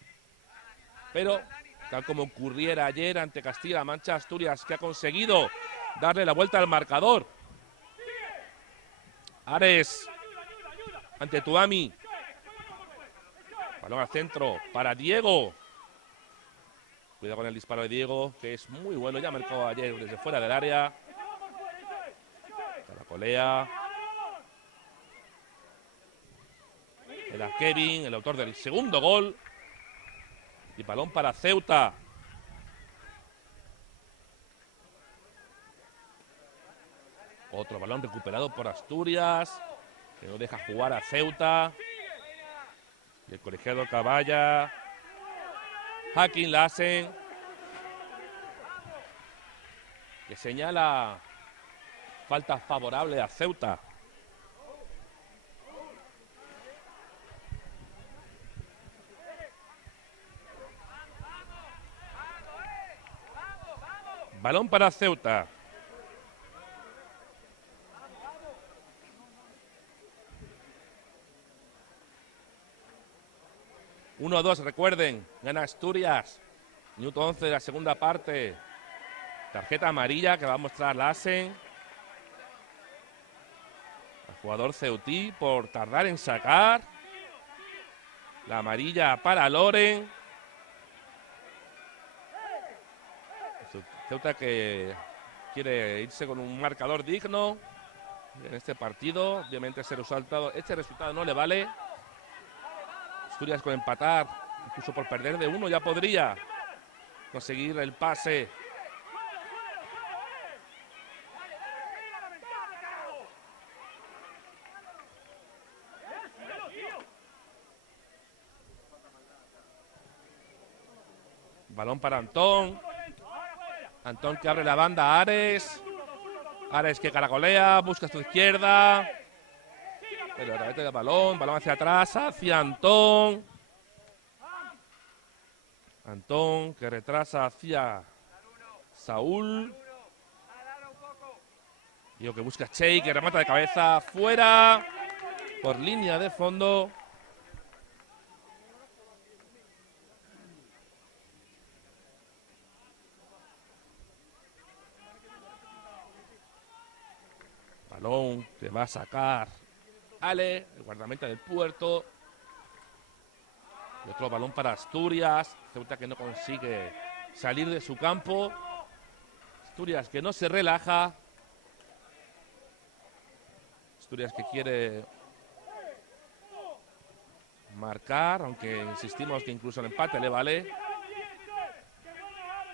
Pero, tal como ocurriera ayer ante Castilla-La Mancha, Asturias, que ha conseguido darle la vuelta al marcador. Ares ante Tuami. Balón al centro para Diego. Cuidado con el disparo de Diego, que es muy bueno. Ya marcó ayer desde fuera del área. Caracolea. Era Kevin, el autor del segundo gol. Y balón para Ceuta. Otro balón recuperado por Asturias, que no deja jugar a Ceuta. Y el colegiado Caballa. Hacking Lassen, que señala falta favorable a Ceuta. Balón para Ceuta. Uno-dos, recuerden, gana Asturias. Minuto 11 de la segunda parte. Tarjeta amarilla que va a mostrar Lassen. El jugador ceutí por tardar en sacar. La amarilla para Loren. Ceuta que quiere irse con un marcador digno en este partido. Obviamente este resultado no le vale. Asturias con empatar, incluso por perder de uno, ya podría conseguir el pase. Balón para Antón. Antón que abre la banda a Ares. Ares que caracolea, busca a su izquierda. Pero a través del balón hacia atrás, hacia Antón. Antón que retrasa hacia Saúl. Digo que busca Chey, que remata de cabeza fuera. Por línea de fondo. Balón que va a sacar Ale, el guardameta del Puerto. Y otro balón para Asturias. Ceuta que no consigue salir de su campo. Asturias que no se relaja. Asturias que quiere marcar, aunque insistimos que incluso el empate le vale.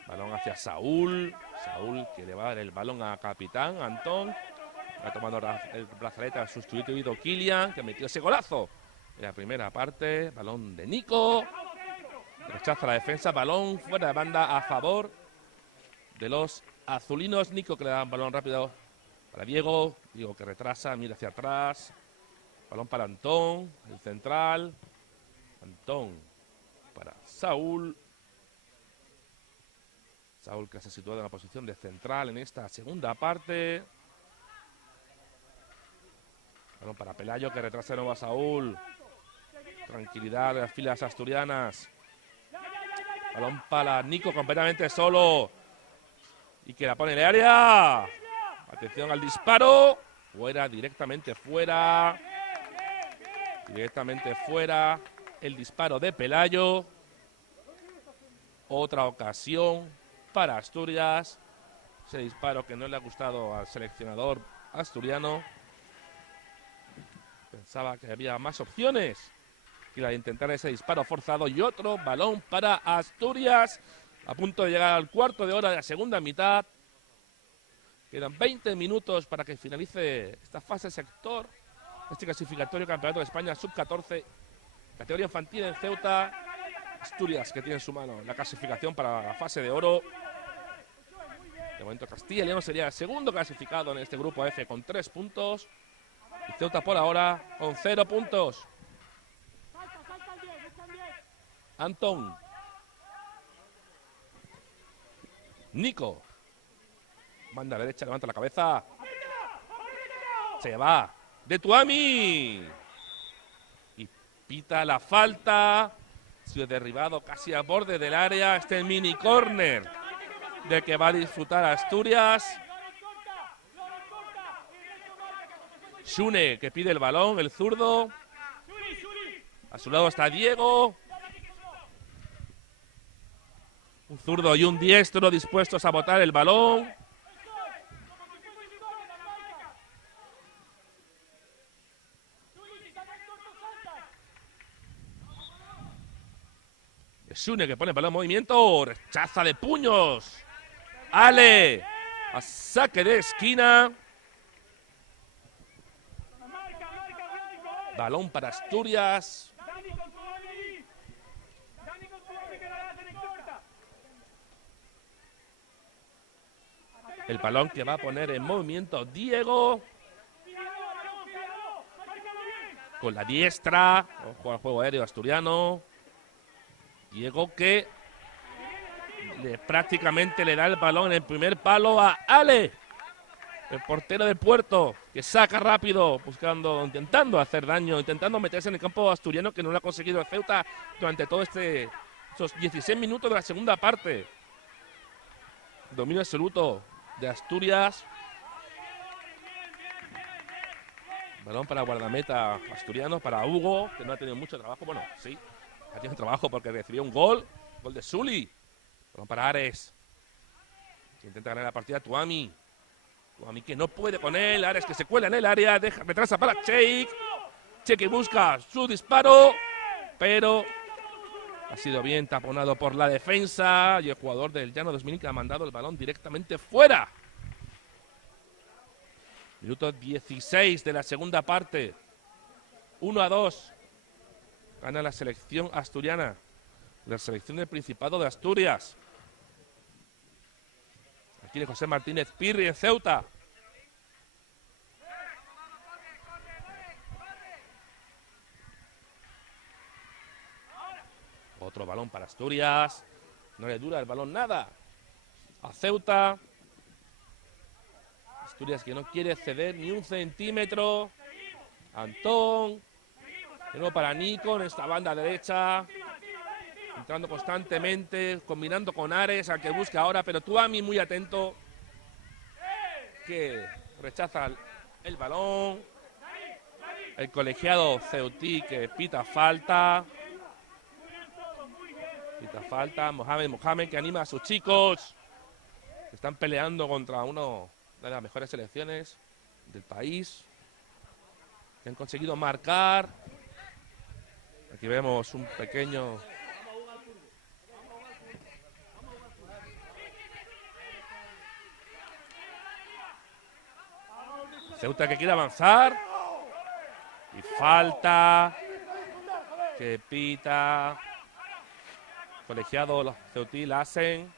Balón hacia Saúl. Saúl que le va a dar el balón a capitán Antón. Ha tomado el brazalete al sustituido Kilian, que metió ese golazo en la primera parte. Balón de Nico. Rechaza la defensa. Balón fuera de banda a favor de los azulinos. Nico que le da un balón rápido para Diego. Diego que retrasa, mira hacia atrás. Balón para Antón, el central. Antón para Saúl. Saúl que se ha situado en la posición de central en esta segunda parte. Balón para Pelayo que retrasa de nuevo a Saúl. Tranquilidad de las filas asturianas. Balón para Nico completamente solo. Y que la pone en el área. Atención al disparo. Fuera, directamente fuera. Directamente fuera. El disparo de Pelayo. Otra ocasión para Asturias. Ese disparo que no le ha gustado al seleccionador asturiano. Pensaba que había más opciones Aquí la de intentar ese disparo forzado y otro balón para Asturias. A punto de llegar al cuarto de hora de la segunda mitad. Quedan 20 minutos para que finalice esta fase sector. Este clasificatorio Campeonato de España Sub-14. Categoría infantil en Ceuta. Asturias, que tiene en su mano la clasificación para la fase de oro. De momento Castilla y León sería el segundo clasificado en este grupo F con 3 puntos. Y Ceuta por ahora con 0 puntos. Antón. Nico. Manda a la derecha, levanta la cabeza. Se va. De Tuami. Y pita la falta. Ha sido derribado casi a borde del área. Este mini córner de que va a disfrutar Asturias. Shune, que pide el balón, el zurdo. A su lado está Diego. Un zurdo y un diestro dispuestos a botar el balón. Shune, que pone el balón en movimiento. Rechaza de puños. Ale. A saque de esquina. Balón para Asturias. El balón que va a poner en movimiento Diego. Con la diestra. Ojo al juego aéreo asturiano. Diego que prácticamente le da el balón en el primer palo a Ale. El portero del Puerto, que saca rápido, intentando hacer daño, intentando meterse en el campo asturiano, que no lo ha conseguido el Ceuta durante todo esos 16 minutos de la segunda parte. Dominio absoluto de Asturias. Balón para guardameta asturiano, para Hugo, que no ha tenido mucho trabajo. Bueno, sí, ha tenido trabajo porque recibió un gol de Sully. Balón para Ares, que intenta ganar la partida Tuami. Tuami que no puede con él. Ares que se cuela en el área, retrasa para Cheik. Cheik que busca su disparo, pero ha sido bien taponado por la defensa y el jugador del Llano 2000 que ha mandado el balón directamente fuera. Minuto 16 de la segunda parte. 1-2. Gana la selección asturiana. La selección del Principado de Asturias. Aquí de José Martínez Pirri en Ceuta. Otro balón para Asturias. No le dura el balón nada a Ceuta. Asturias que no quiere ceder ni un centímetro. Antón. De nuevo para Nico en esta banda derecha. Entrando constantemente, combinando con Ares, al que busca ahora, pero Tuami muy atento. Que rechaza el balón. El colegiado ceutí que pita falta. Pita falta. Mohamed que anima a sus chicos. Que están peleando contra uno de las mejores selecciones del país. Que han conseguido marcar. Aquí vemos un pequeño... Ceuta que quiere avanzar. Y falta. Que pita. Colegiado ceutí la hacen.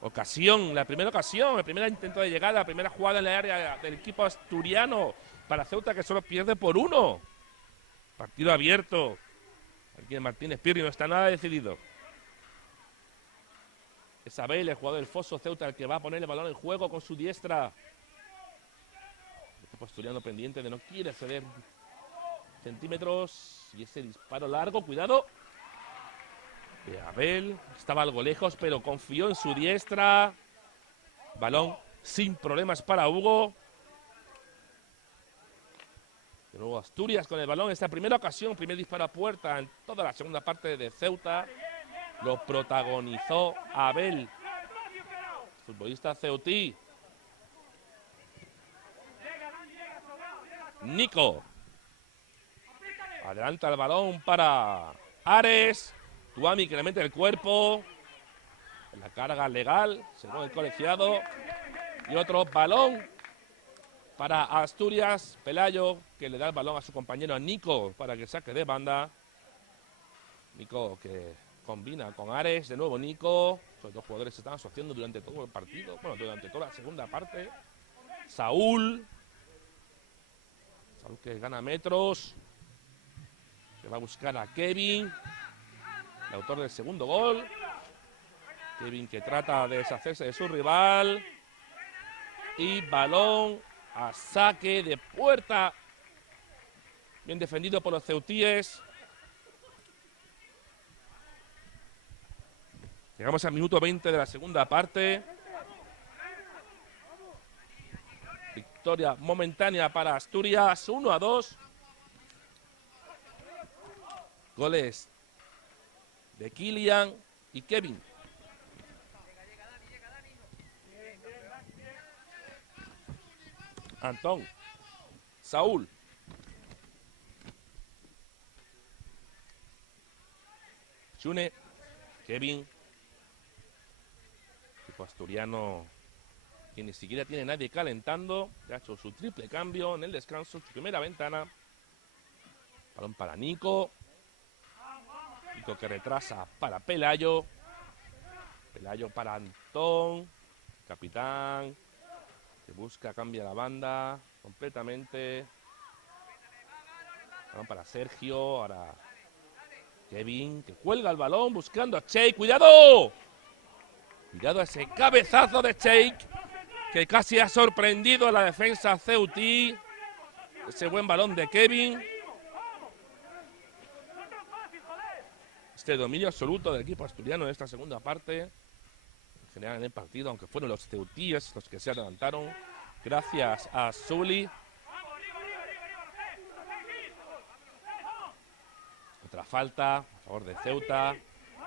Ocasión, la primera ocasión, el primer intento de llegada, la primera jugada en el área del equipo asturiano para Ceuta, que solo pierde por 1. Partido abierto. Aquí en Martínez Pirri no está nada decidido. Es Abel, el jugador del Foso Ceuta, el que va a poner el balón en juego con su diestra. El equipo asturiano pendiente de no quiere ceder centímetros. Y ese disparo largo, cuidado. Abel estaba algo lejos, pero confió en su diestra. Balón sin problemas para Hugo. De nuevo Asturias con el balón. Esta primera ocasión, primer disparo a puerta en toda la segunda parte de Ceuta. Lo protagonizó Abel, futbolista ceutí. Nico. Adelanta el balón para Ares. Tuami que le mete el cuerpo. La carga legal, según el colegiado. Y otro balón para Asturias. Pelayo que le da el balón a su compañero Nico para que saque de banda. Nico que combina con Ares. De nuevo Nico. Los dos jugadores se están asociando durante todo el partido. Bueno, durante toda la segunda parte. Saúl. Saúl que gana metros. Que va a buscar a Kevin. El autor del segundo gol. Kevin que trata de deshacerse de su rival. Y balón a saque de puerta. Bien defendido por los ceutíes. Llegamos al minuto 20 de la segunda parte. Victoria momentánea para Asturias, 1-2. Goles de Kylian y Kevin. Antón, Saúl, Chune, Kevin. Equipo asturiano que ni siquiera tiene nadie calentando. Ya ha hecho su triple cambio en el descanso, su primera ventana. Balón para Nico. Nico que retrasa para Pelayo. Pelayo para Antón. Capitán. Que busca, cambia la banda completamente. Balón para Sergio. Ahora Kevin que cuelga el balón buscando a Cheik. ¡Cuidado! Cuidado a ese cabezazo de Cheik que casi ha sorprendido a la defensa ceutí. Ese buen balón de Kevin. Este dominio absoluto del equipo asturiano en esta segunda parte. En general en el partido, aunque fueron los ceutíes los que se adelantaron. Gracias a Zuli. Otra falta a favor de Ceuta,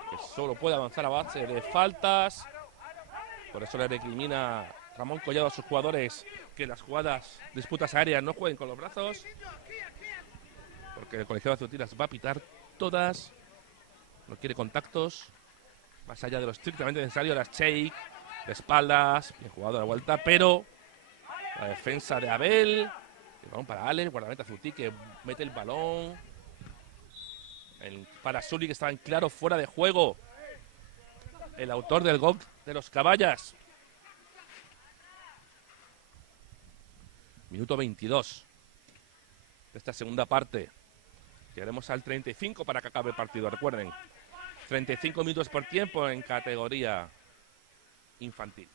que solo puede avanzar a base de faltas. Por eso le recrimina Ramón Collado a sus jugadores que las jugadas, disputas aéreas no jueguen con los brazos. Porque el colegiado de Ceuta las va a pitar todas. No quiere contactos. Más allá de lo estrictamente necesario, las Cheik, de espaldas, bien jugado a la vuelta, pero la defensa de Abel. El balón para Ale, guardameta Ceutí que mete el balón. Para Zuli que estaba en claro fuera de juego. El autor del gol de los Caballas. Minuto 22 de esta segunda parte. Llegaremos al 35 para que acabe el partido, recuerden. 35 minutos por tiempo en categoría infantil.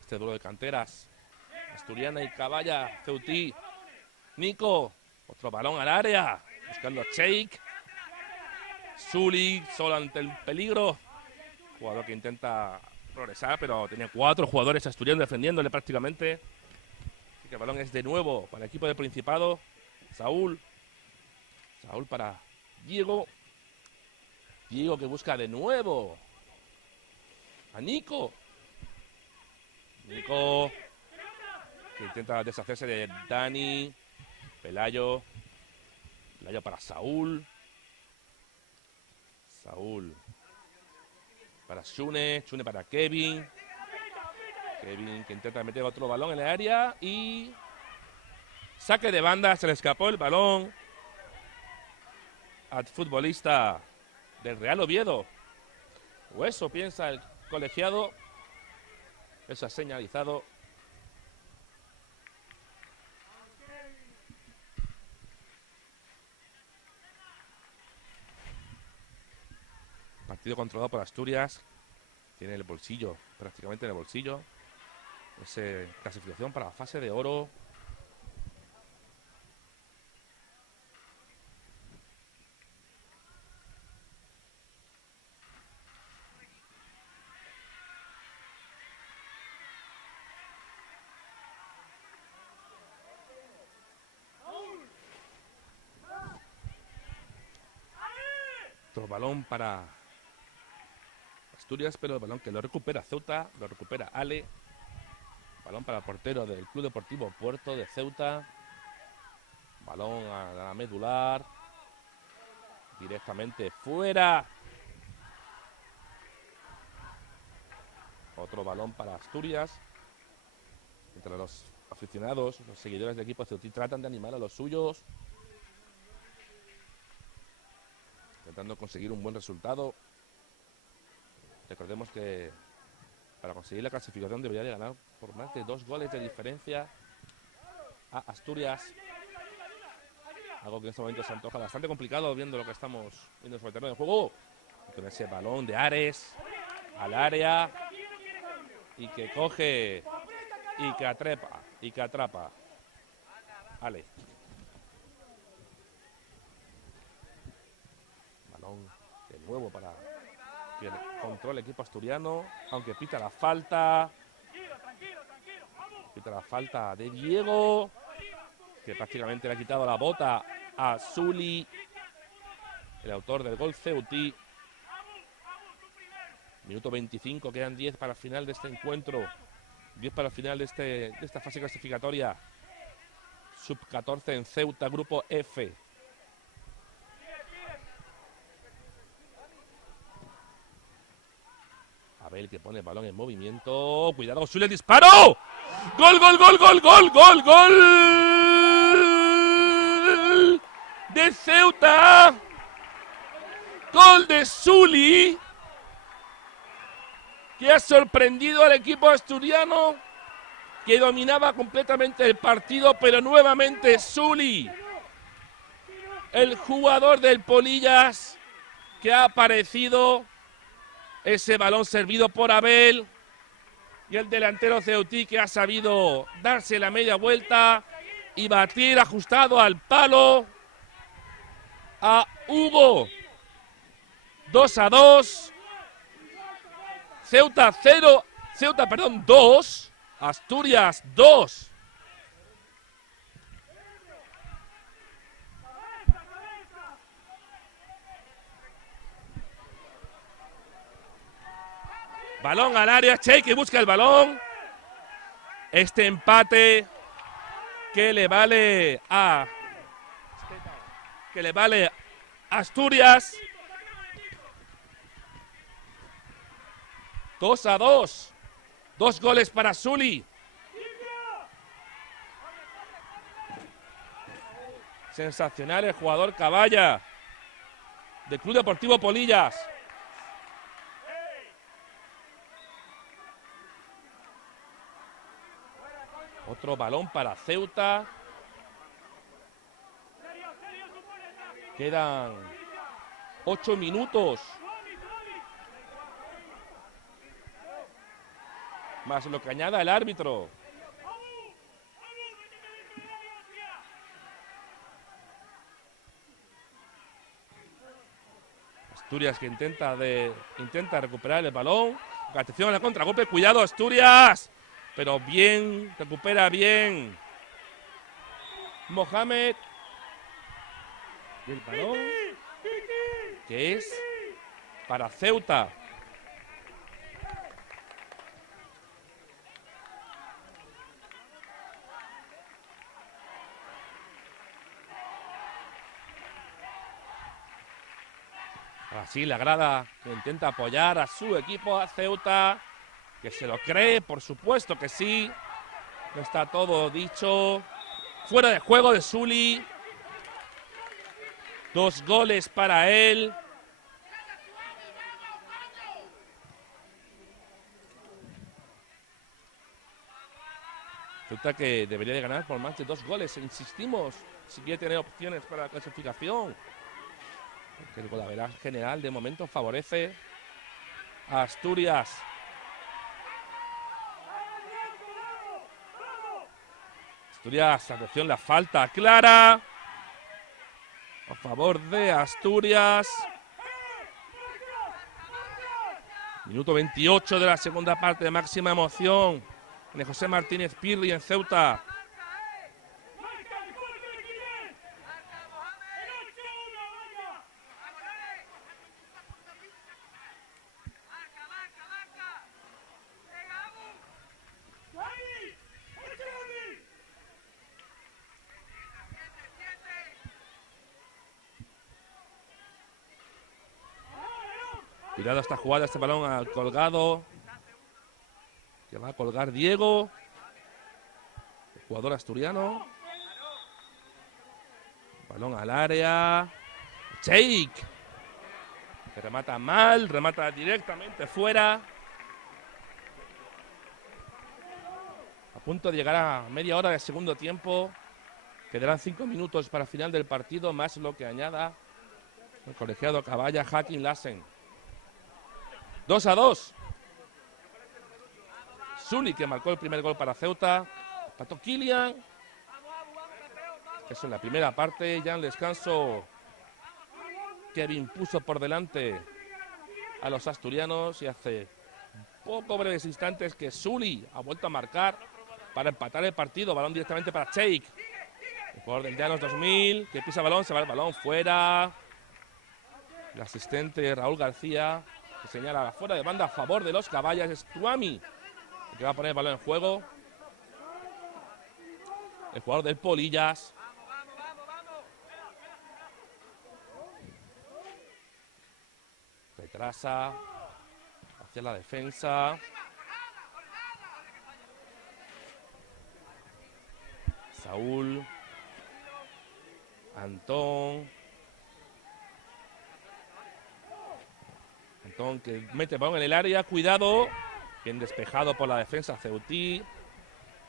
Este duelo de canteras. Asturiana y Caballa, Ceutí. Nico, otro balón al área. Buscando a Cheik. Zuli, solo ante el peligro. Jugador que intenta progresar, pero tenía 4 jugadores asturianos defendiéndole prácticamente. Así que el balón es de nuevo para el equipo del Principado. Saúl. Saúl para Diego. Diego que busca de nuevo a Nico. Nico que intenta deshacerse de Dani. Pelayo. Pelayo para Saúl. Saúl para Chune. Chune para Kevin. Kevin que intenta meter otro balón en el área. Y saque de banda. Se le escapó el balón al futbolista del Real Oviedo. O eso piensa el colegiado. Eso ha señalizado. Partido controlado por Asturias. Tiene el bolsillo, prácticamente en el bolsillo. Esa clasificación para la fase de oro. Otro balón para Asturias, pero el balón que lo recupera Ceuta, lo recupera Ale. Balón para el portero del Club Deportivo Puerto de Ceuta. Balón a la medular. Directamente fuera. Otro balón para Asturias. Entre los aficionados, los seguidores del equipo ceutí tratan de animar a los suyos, intentando conseguir un buen resultado. Recordemos que para conseguir la clasificación debería de ganar por más de 2 goles de diferencia a Asturias. Algo que en este momento se antoja bastante complicado viendo lo que estamos viendo sobre el terreno de juego. Con ese balón de Ares al área y que coge y que atrapa. Ale. Balón de nuevo para que controle el equipo asturiano, aunque pita la falta. Pita la falta de Diego, que prácticamente le ha quitado la bota a Zuli, el autor del gol ceutí. Minuto 25, quedan 10 para el final de este encuentro. 10 para el final de esta fase clasificatoria. Sub-14 en Ceuta, grupo F. Abel que pone el balón en movimiento. Cuidado, Zuli, el disparo. ¡Gol, gol, gol, gol, gol, gol, gol! De Ceuta. Gol de Zuli, que ha sorprendido al equipo asturiano, que dominaba completamente el partido, pero nuevamente Zuli, el jugador del Polillas, que ha aparecido. Ese balón servido por Abel y el delantero ceutí, que ha sabido darse la media vuelta y batir ajustado al palo a Hugo. 2-2. Ceuta 2. Asturias 2. Balón al área, Cheike busca el balón. Este empate que le vale a Asturias. 2-2. 2 goles para Zuli. Sensacional el jugador Caballa del Club Deportivo Polillas. Otro balón para Ceuta. Quedan 8 minutos. Más lo que añada el árbitro. Asturias que intenta recuperar el balón. Atención a la contragolpe. Cuidado, Asturias. Pero bien, recupera bien Mohamed. Y el balón que es para Ceuta. Así la grada que intenta apoyar a su equipo, a Ceuta, que se lo cree, por supuesto que sí. No está todo dicho. Fuera de juego de Zuli. 2 goles para él. Ceuta que debería de ganar por más de 2 goles. Insistimos, si quiere tener opciones para la clasificación. Porque el golaveraje general de momento favorece a Asturias. Asturias, atención, la falta clara a favor de Asturias. Minuto 28 de la segunda parte de máxima emoción en José Martínez Pirri en Ceuta. Cuidado esta jugada, este balón al colgado. Que va a colgar Diego. El jugador asturiano. Balón al área. Cheik. Que remata mal, remata directamente fuera. A punto de llegar a media hora del segundo tiempo. Quedarán 5 minutos para el final del partido, más lo que añada el colegiado Caballa, Hakim Lassen. 2-2. Sully, que marcó el primer gol para Ceuta. Empató Kylian. Eso en la primera parte. Ya en descanso, Kevin puso por delante a los asturianos y hace poco breves instantes que Sully ha vuelto a marcar para empatar el partido. Balón directamente para Cheik. El jugador del Llanos 2000, que pisa balón, se va el balón fuera. El asistente Raúl García, que señala la fuera de banda a favor de los Caballas. Es Tuami el que va a poner el balón en juego. El jugador del Polillas. Retrasa hacia la defensa. Saúl. Antón, que mete el balón en el área, cuidado, bien despejado por la defensa ceutí.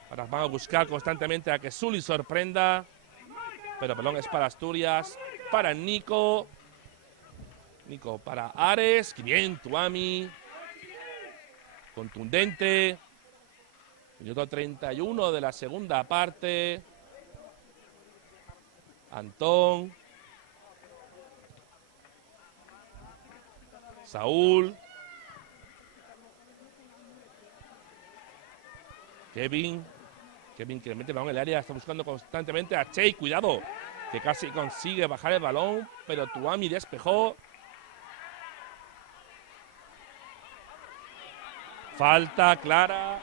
Ahora van a buscar constantemente a que Sully sorprenda, pero el balón es para Asturias, para Nico para Ares, que bien Tuami, contundente. Minuto 31 de la segunda parte. Antón. Saúl. Kevin que le mete el balón en el área. Está buscando constantemente a Cheik. Cuidado, que casi consigue bajar el balón, pero Tuami despejó. Falta clara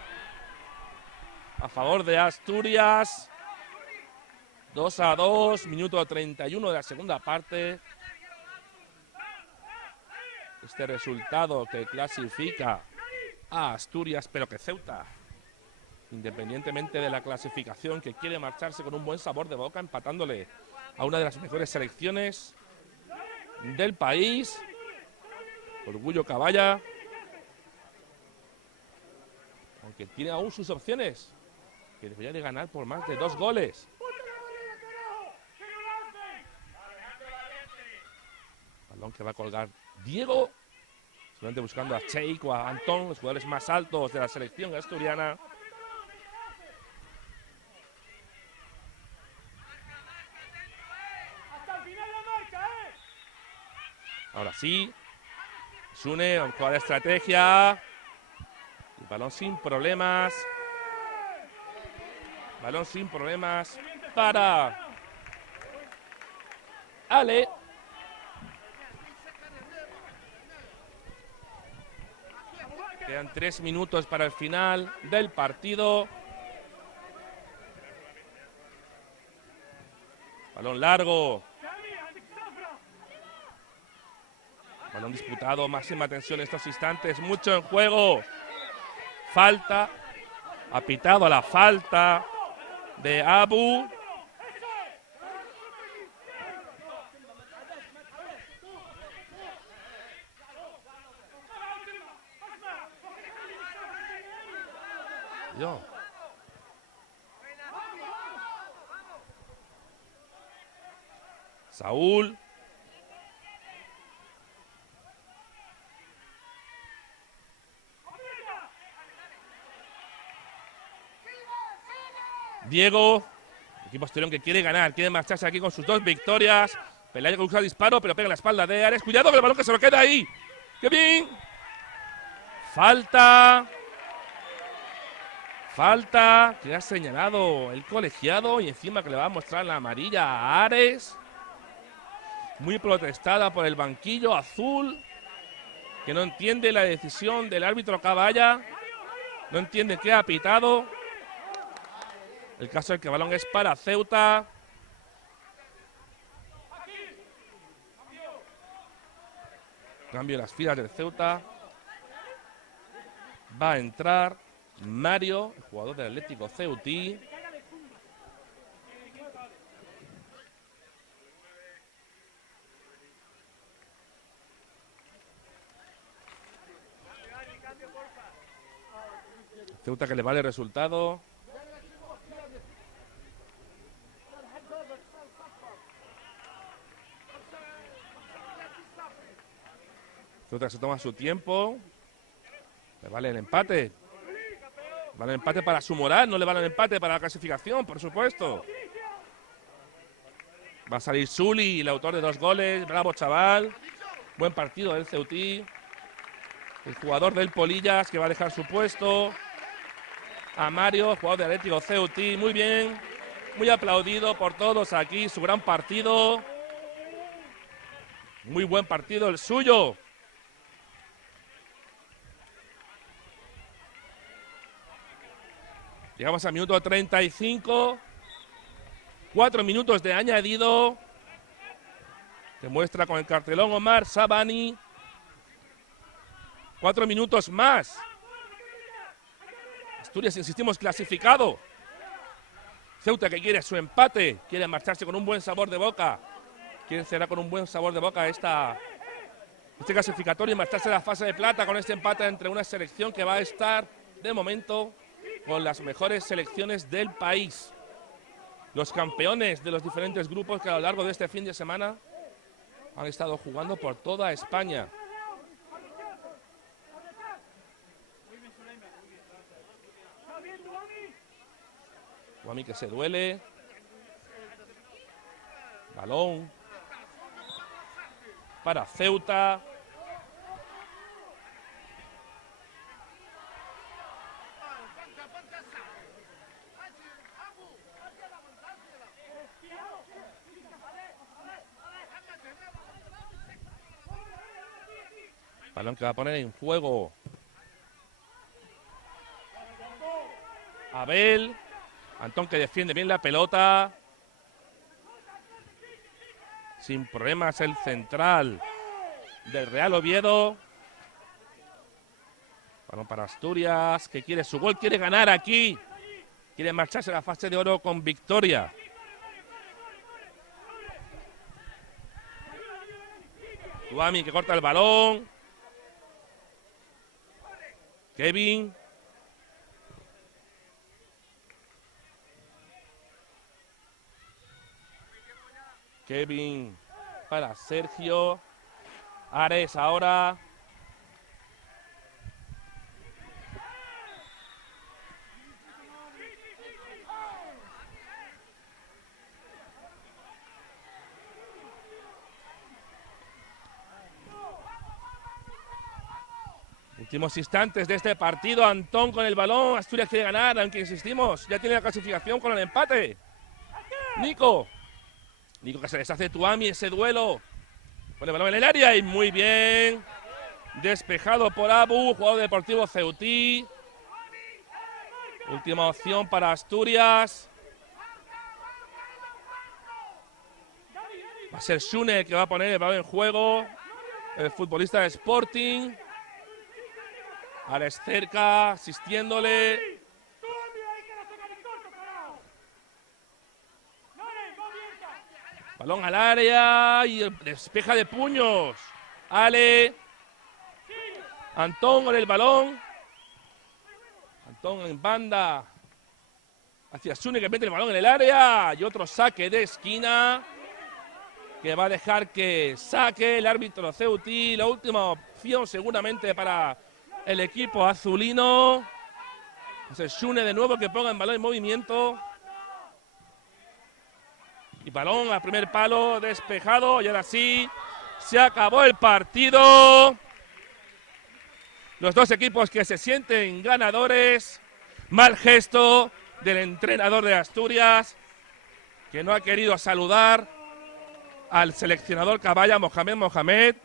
a favor de Asturias. 2-2, minuto 31 de la segunda parte. Este resultado que clasifica a Asturias, pero que Ceuta, independientemente de la clasificación, que quiere marcharse con un buen sabor de boca, empatándole a una de las mejores selecciones del país. Orgullo Caballa. Aunque tiene aún sus opciones, que debería de ganar por más de 2 goles. Balón que va a colgar Diego, solamente buscando a Cheik o a Antón, los jugadores más altos de la selección asturiana. Ahora sí, Sune, un jugador de estrategia. El balón sin problemas. Balón sin problemas para Ale. Quedan 3 minutos para el final del partido. Balón largo. Balón disputado, máxima tensión en estos instantes, mucho en juego. Falta, ha pitado la falta de Abu. Yo. Saúl. Diego, equipo asturiano que quiere ganar, quiere marcharse aquí con sus 2 victorias. Pelayo que usa disparo, pero pega en la espalda de Ares. Cuidado con el balón que se lo queda ahí. ¡Qué bien! Falta. Falta que ha señalado el colegiado y encima que le va a mostrar la amarilla a Ares. Muy protestada por el banquillo azul, que no entiende la decisión del árbitro Caballa. No entiende qué ha pitado. El caso es que el balón es para Ceuta. Cambio en las filas del Ceuta. Va a entrar Mario, el jugador del Atlético Ceutí. Ceuta que le vale el resultado. Ceuta se toma su tiempo. Le vale el empate. Vale el empate para su moral, no le vale el empate para la clasificación, por supuesto. Va a salir Zuli, el autor de 2 goles. Bravo, chaval. Buen partido del Ceutí. El jugador del Polillas que va a dejar su puesto. A Mario, jugador del Atlético Ceutí. Muy bien. Muy aplaudido por todos aquí. Su gran partido. Muy buen partido el suyo. Llegamos al minuto 35. 4 minutos de añadido. Que muestra con el cartelón Omar Sabani. 4 minutos más. Asturias, insistimos, clasificado. Ceuta que quiere su empate. Quiere marcharse con un buen sabor de boca. Quiere cerrar con un buen sabor de boca este clasificatorio y marcharse a la fase de plata con este empate entre una selección que va a estar, de momento, con las mejores selecciones del país. Los campeones de los diferentes grupos que a lo largo de este fin de semana han estado jugando por toda España. Tuami que se duele. Balón para Ceuta. Balón que va a poner en juego Abel. Antón que defiende bien la pelota. Sin problemas el central del Real Oviedo. Balón para Asturias, que quiere su gol, quiere ganar aquí. Quiere marcharse a la fase de oro con victoria. Tuami que corta el balón. Kevin. Kevin para Sergio. Ares ahora. Últimos instantes de este partido. Antón con el balón. Asturias quiere ganar, aunque insistimos. Ya tiene la clasificación con el empate. Nico que se deshace Tuami, ese duelo. Pone el balón en el área y muy bien. Despejado por Abu, jugador de Deportivo Ceutí. Última opción para Asturias. Va a ser Shune el que va a poner el balón en juego. El futbolista de Sporting. Alex cerca, asistiéndole. Balón al área y despeja de puños. Ale. Antón con el balón. Antón en banda. Hacia Sune que mete el balón en el área. Y otro saque de esquina. Que va a dejar que saque el árbitro Ceutí. La última opción seguramente para el equipo azulino. Es Sune de nuevo que ponga el balón en movimiento. Y balón al primer palo, despejado. Y ahora sí, se acabó el partido. Los dos equipos que se sienten ganadores. Mal gesto del entrenador de Asturias, que no ha querido saludar al seleccionador caballa Mohamed.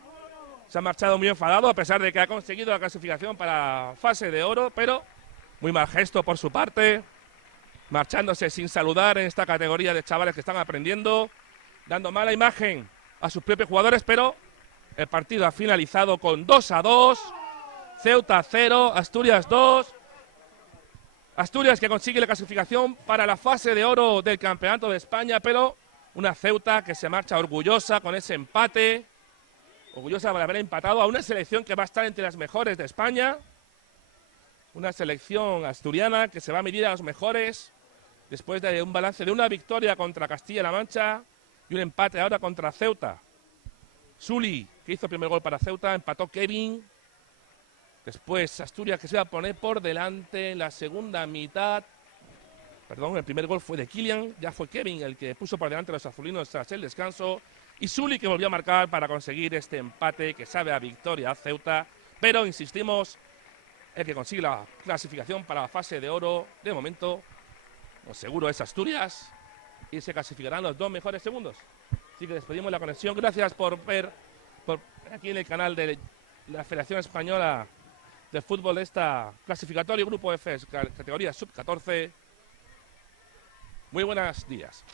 Se ha marchado muy enfadado a pesar de que ha conseguido la clasificación para fase de oro, pero muy mal gesto por su parte. Marchándose sin saludar en esta categoría de chavales que están aprendiendo, dando mala imagen a sus propios jugadores, pero El partido ha finalizado con 2-2. Ceuta 0, Asturias 2. Asturias que consigue la clasificación para la fase de oro del Campeonato de España, pero una Ceuta que se marcha orgullosa con ese empate. Orgullosa por haber empatado a una selección que va a estar entre las mejores de España. Una selección asturiana que se va a medir a los mejores después de un balance de una victoria contra Castilla-La Mancha y un empate ahora contra Ceuta. Suli, que hizo el primer gol para Ceuta, empató Kevin. Después Asturias que se va a poner por delante en la segunda mitad. Perdón, el primer gol fue de Kylian, ya fue Kevin el que puso por delante a los azulinos tras el descanso. Y Suli que volvió a marcar para conseguir este empate que sabe a victoria a Ceuta. Pero insistimos, el que consigue la clasificación para la fase de oro, de momento, lo seguro es Asturias. Y se clasificarán los 2 mejores segundos. Así que despedimos la conexión. Gracias por ver aquí en el canal de la Federación Española de Fútbol de esta clasificatorio Grupo F, categoría sub-14. Muy buenos días.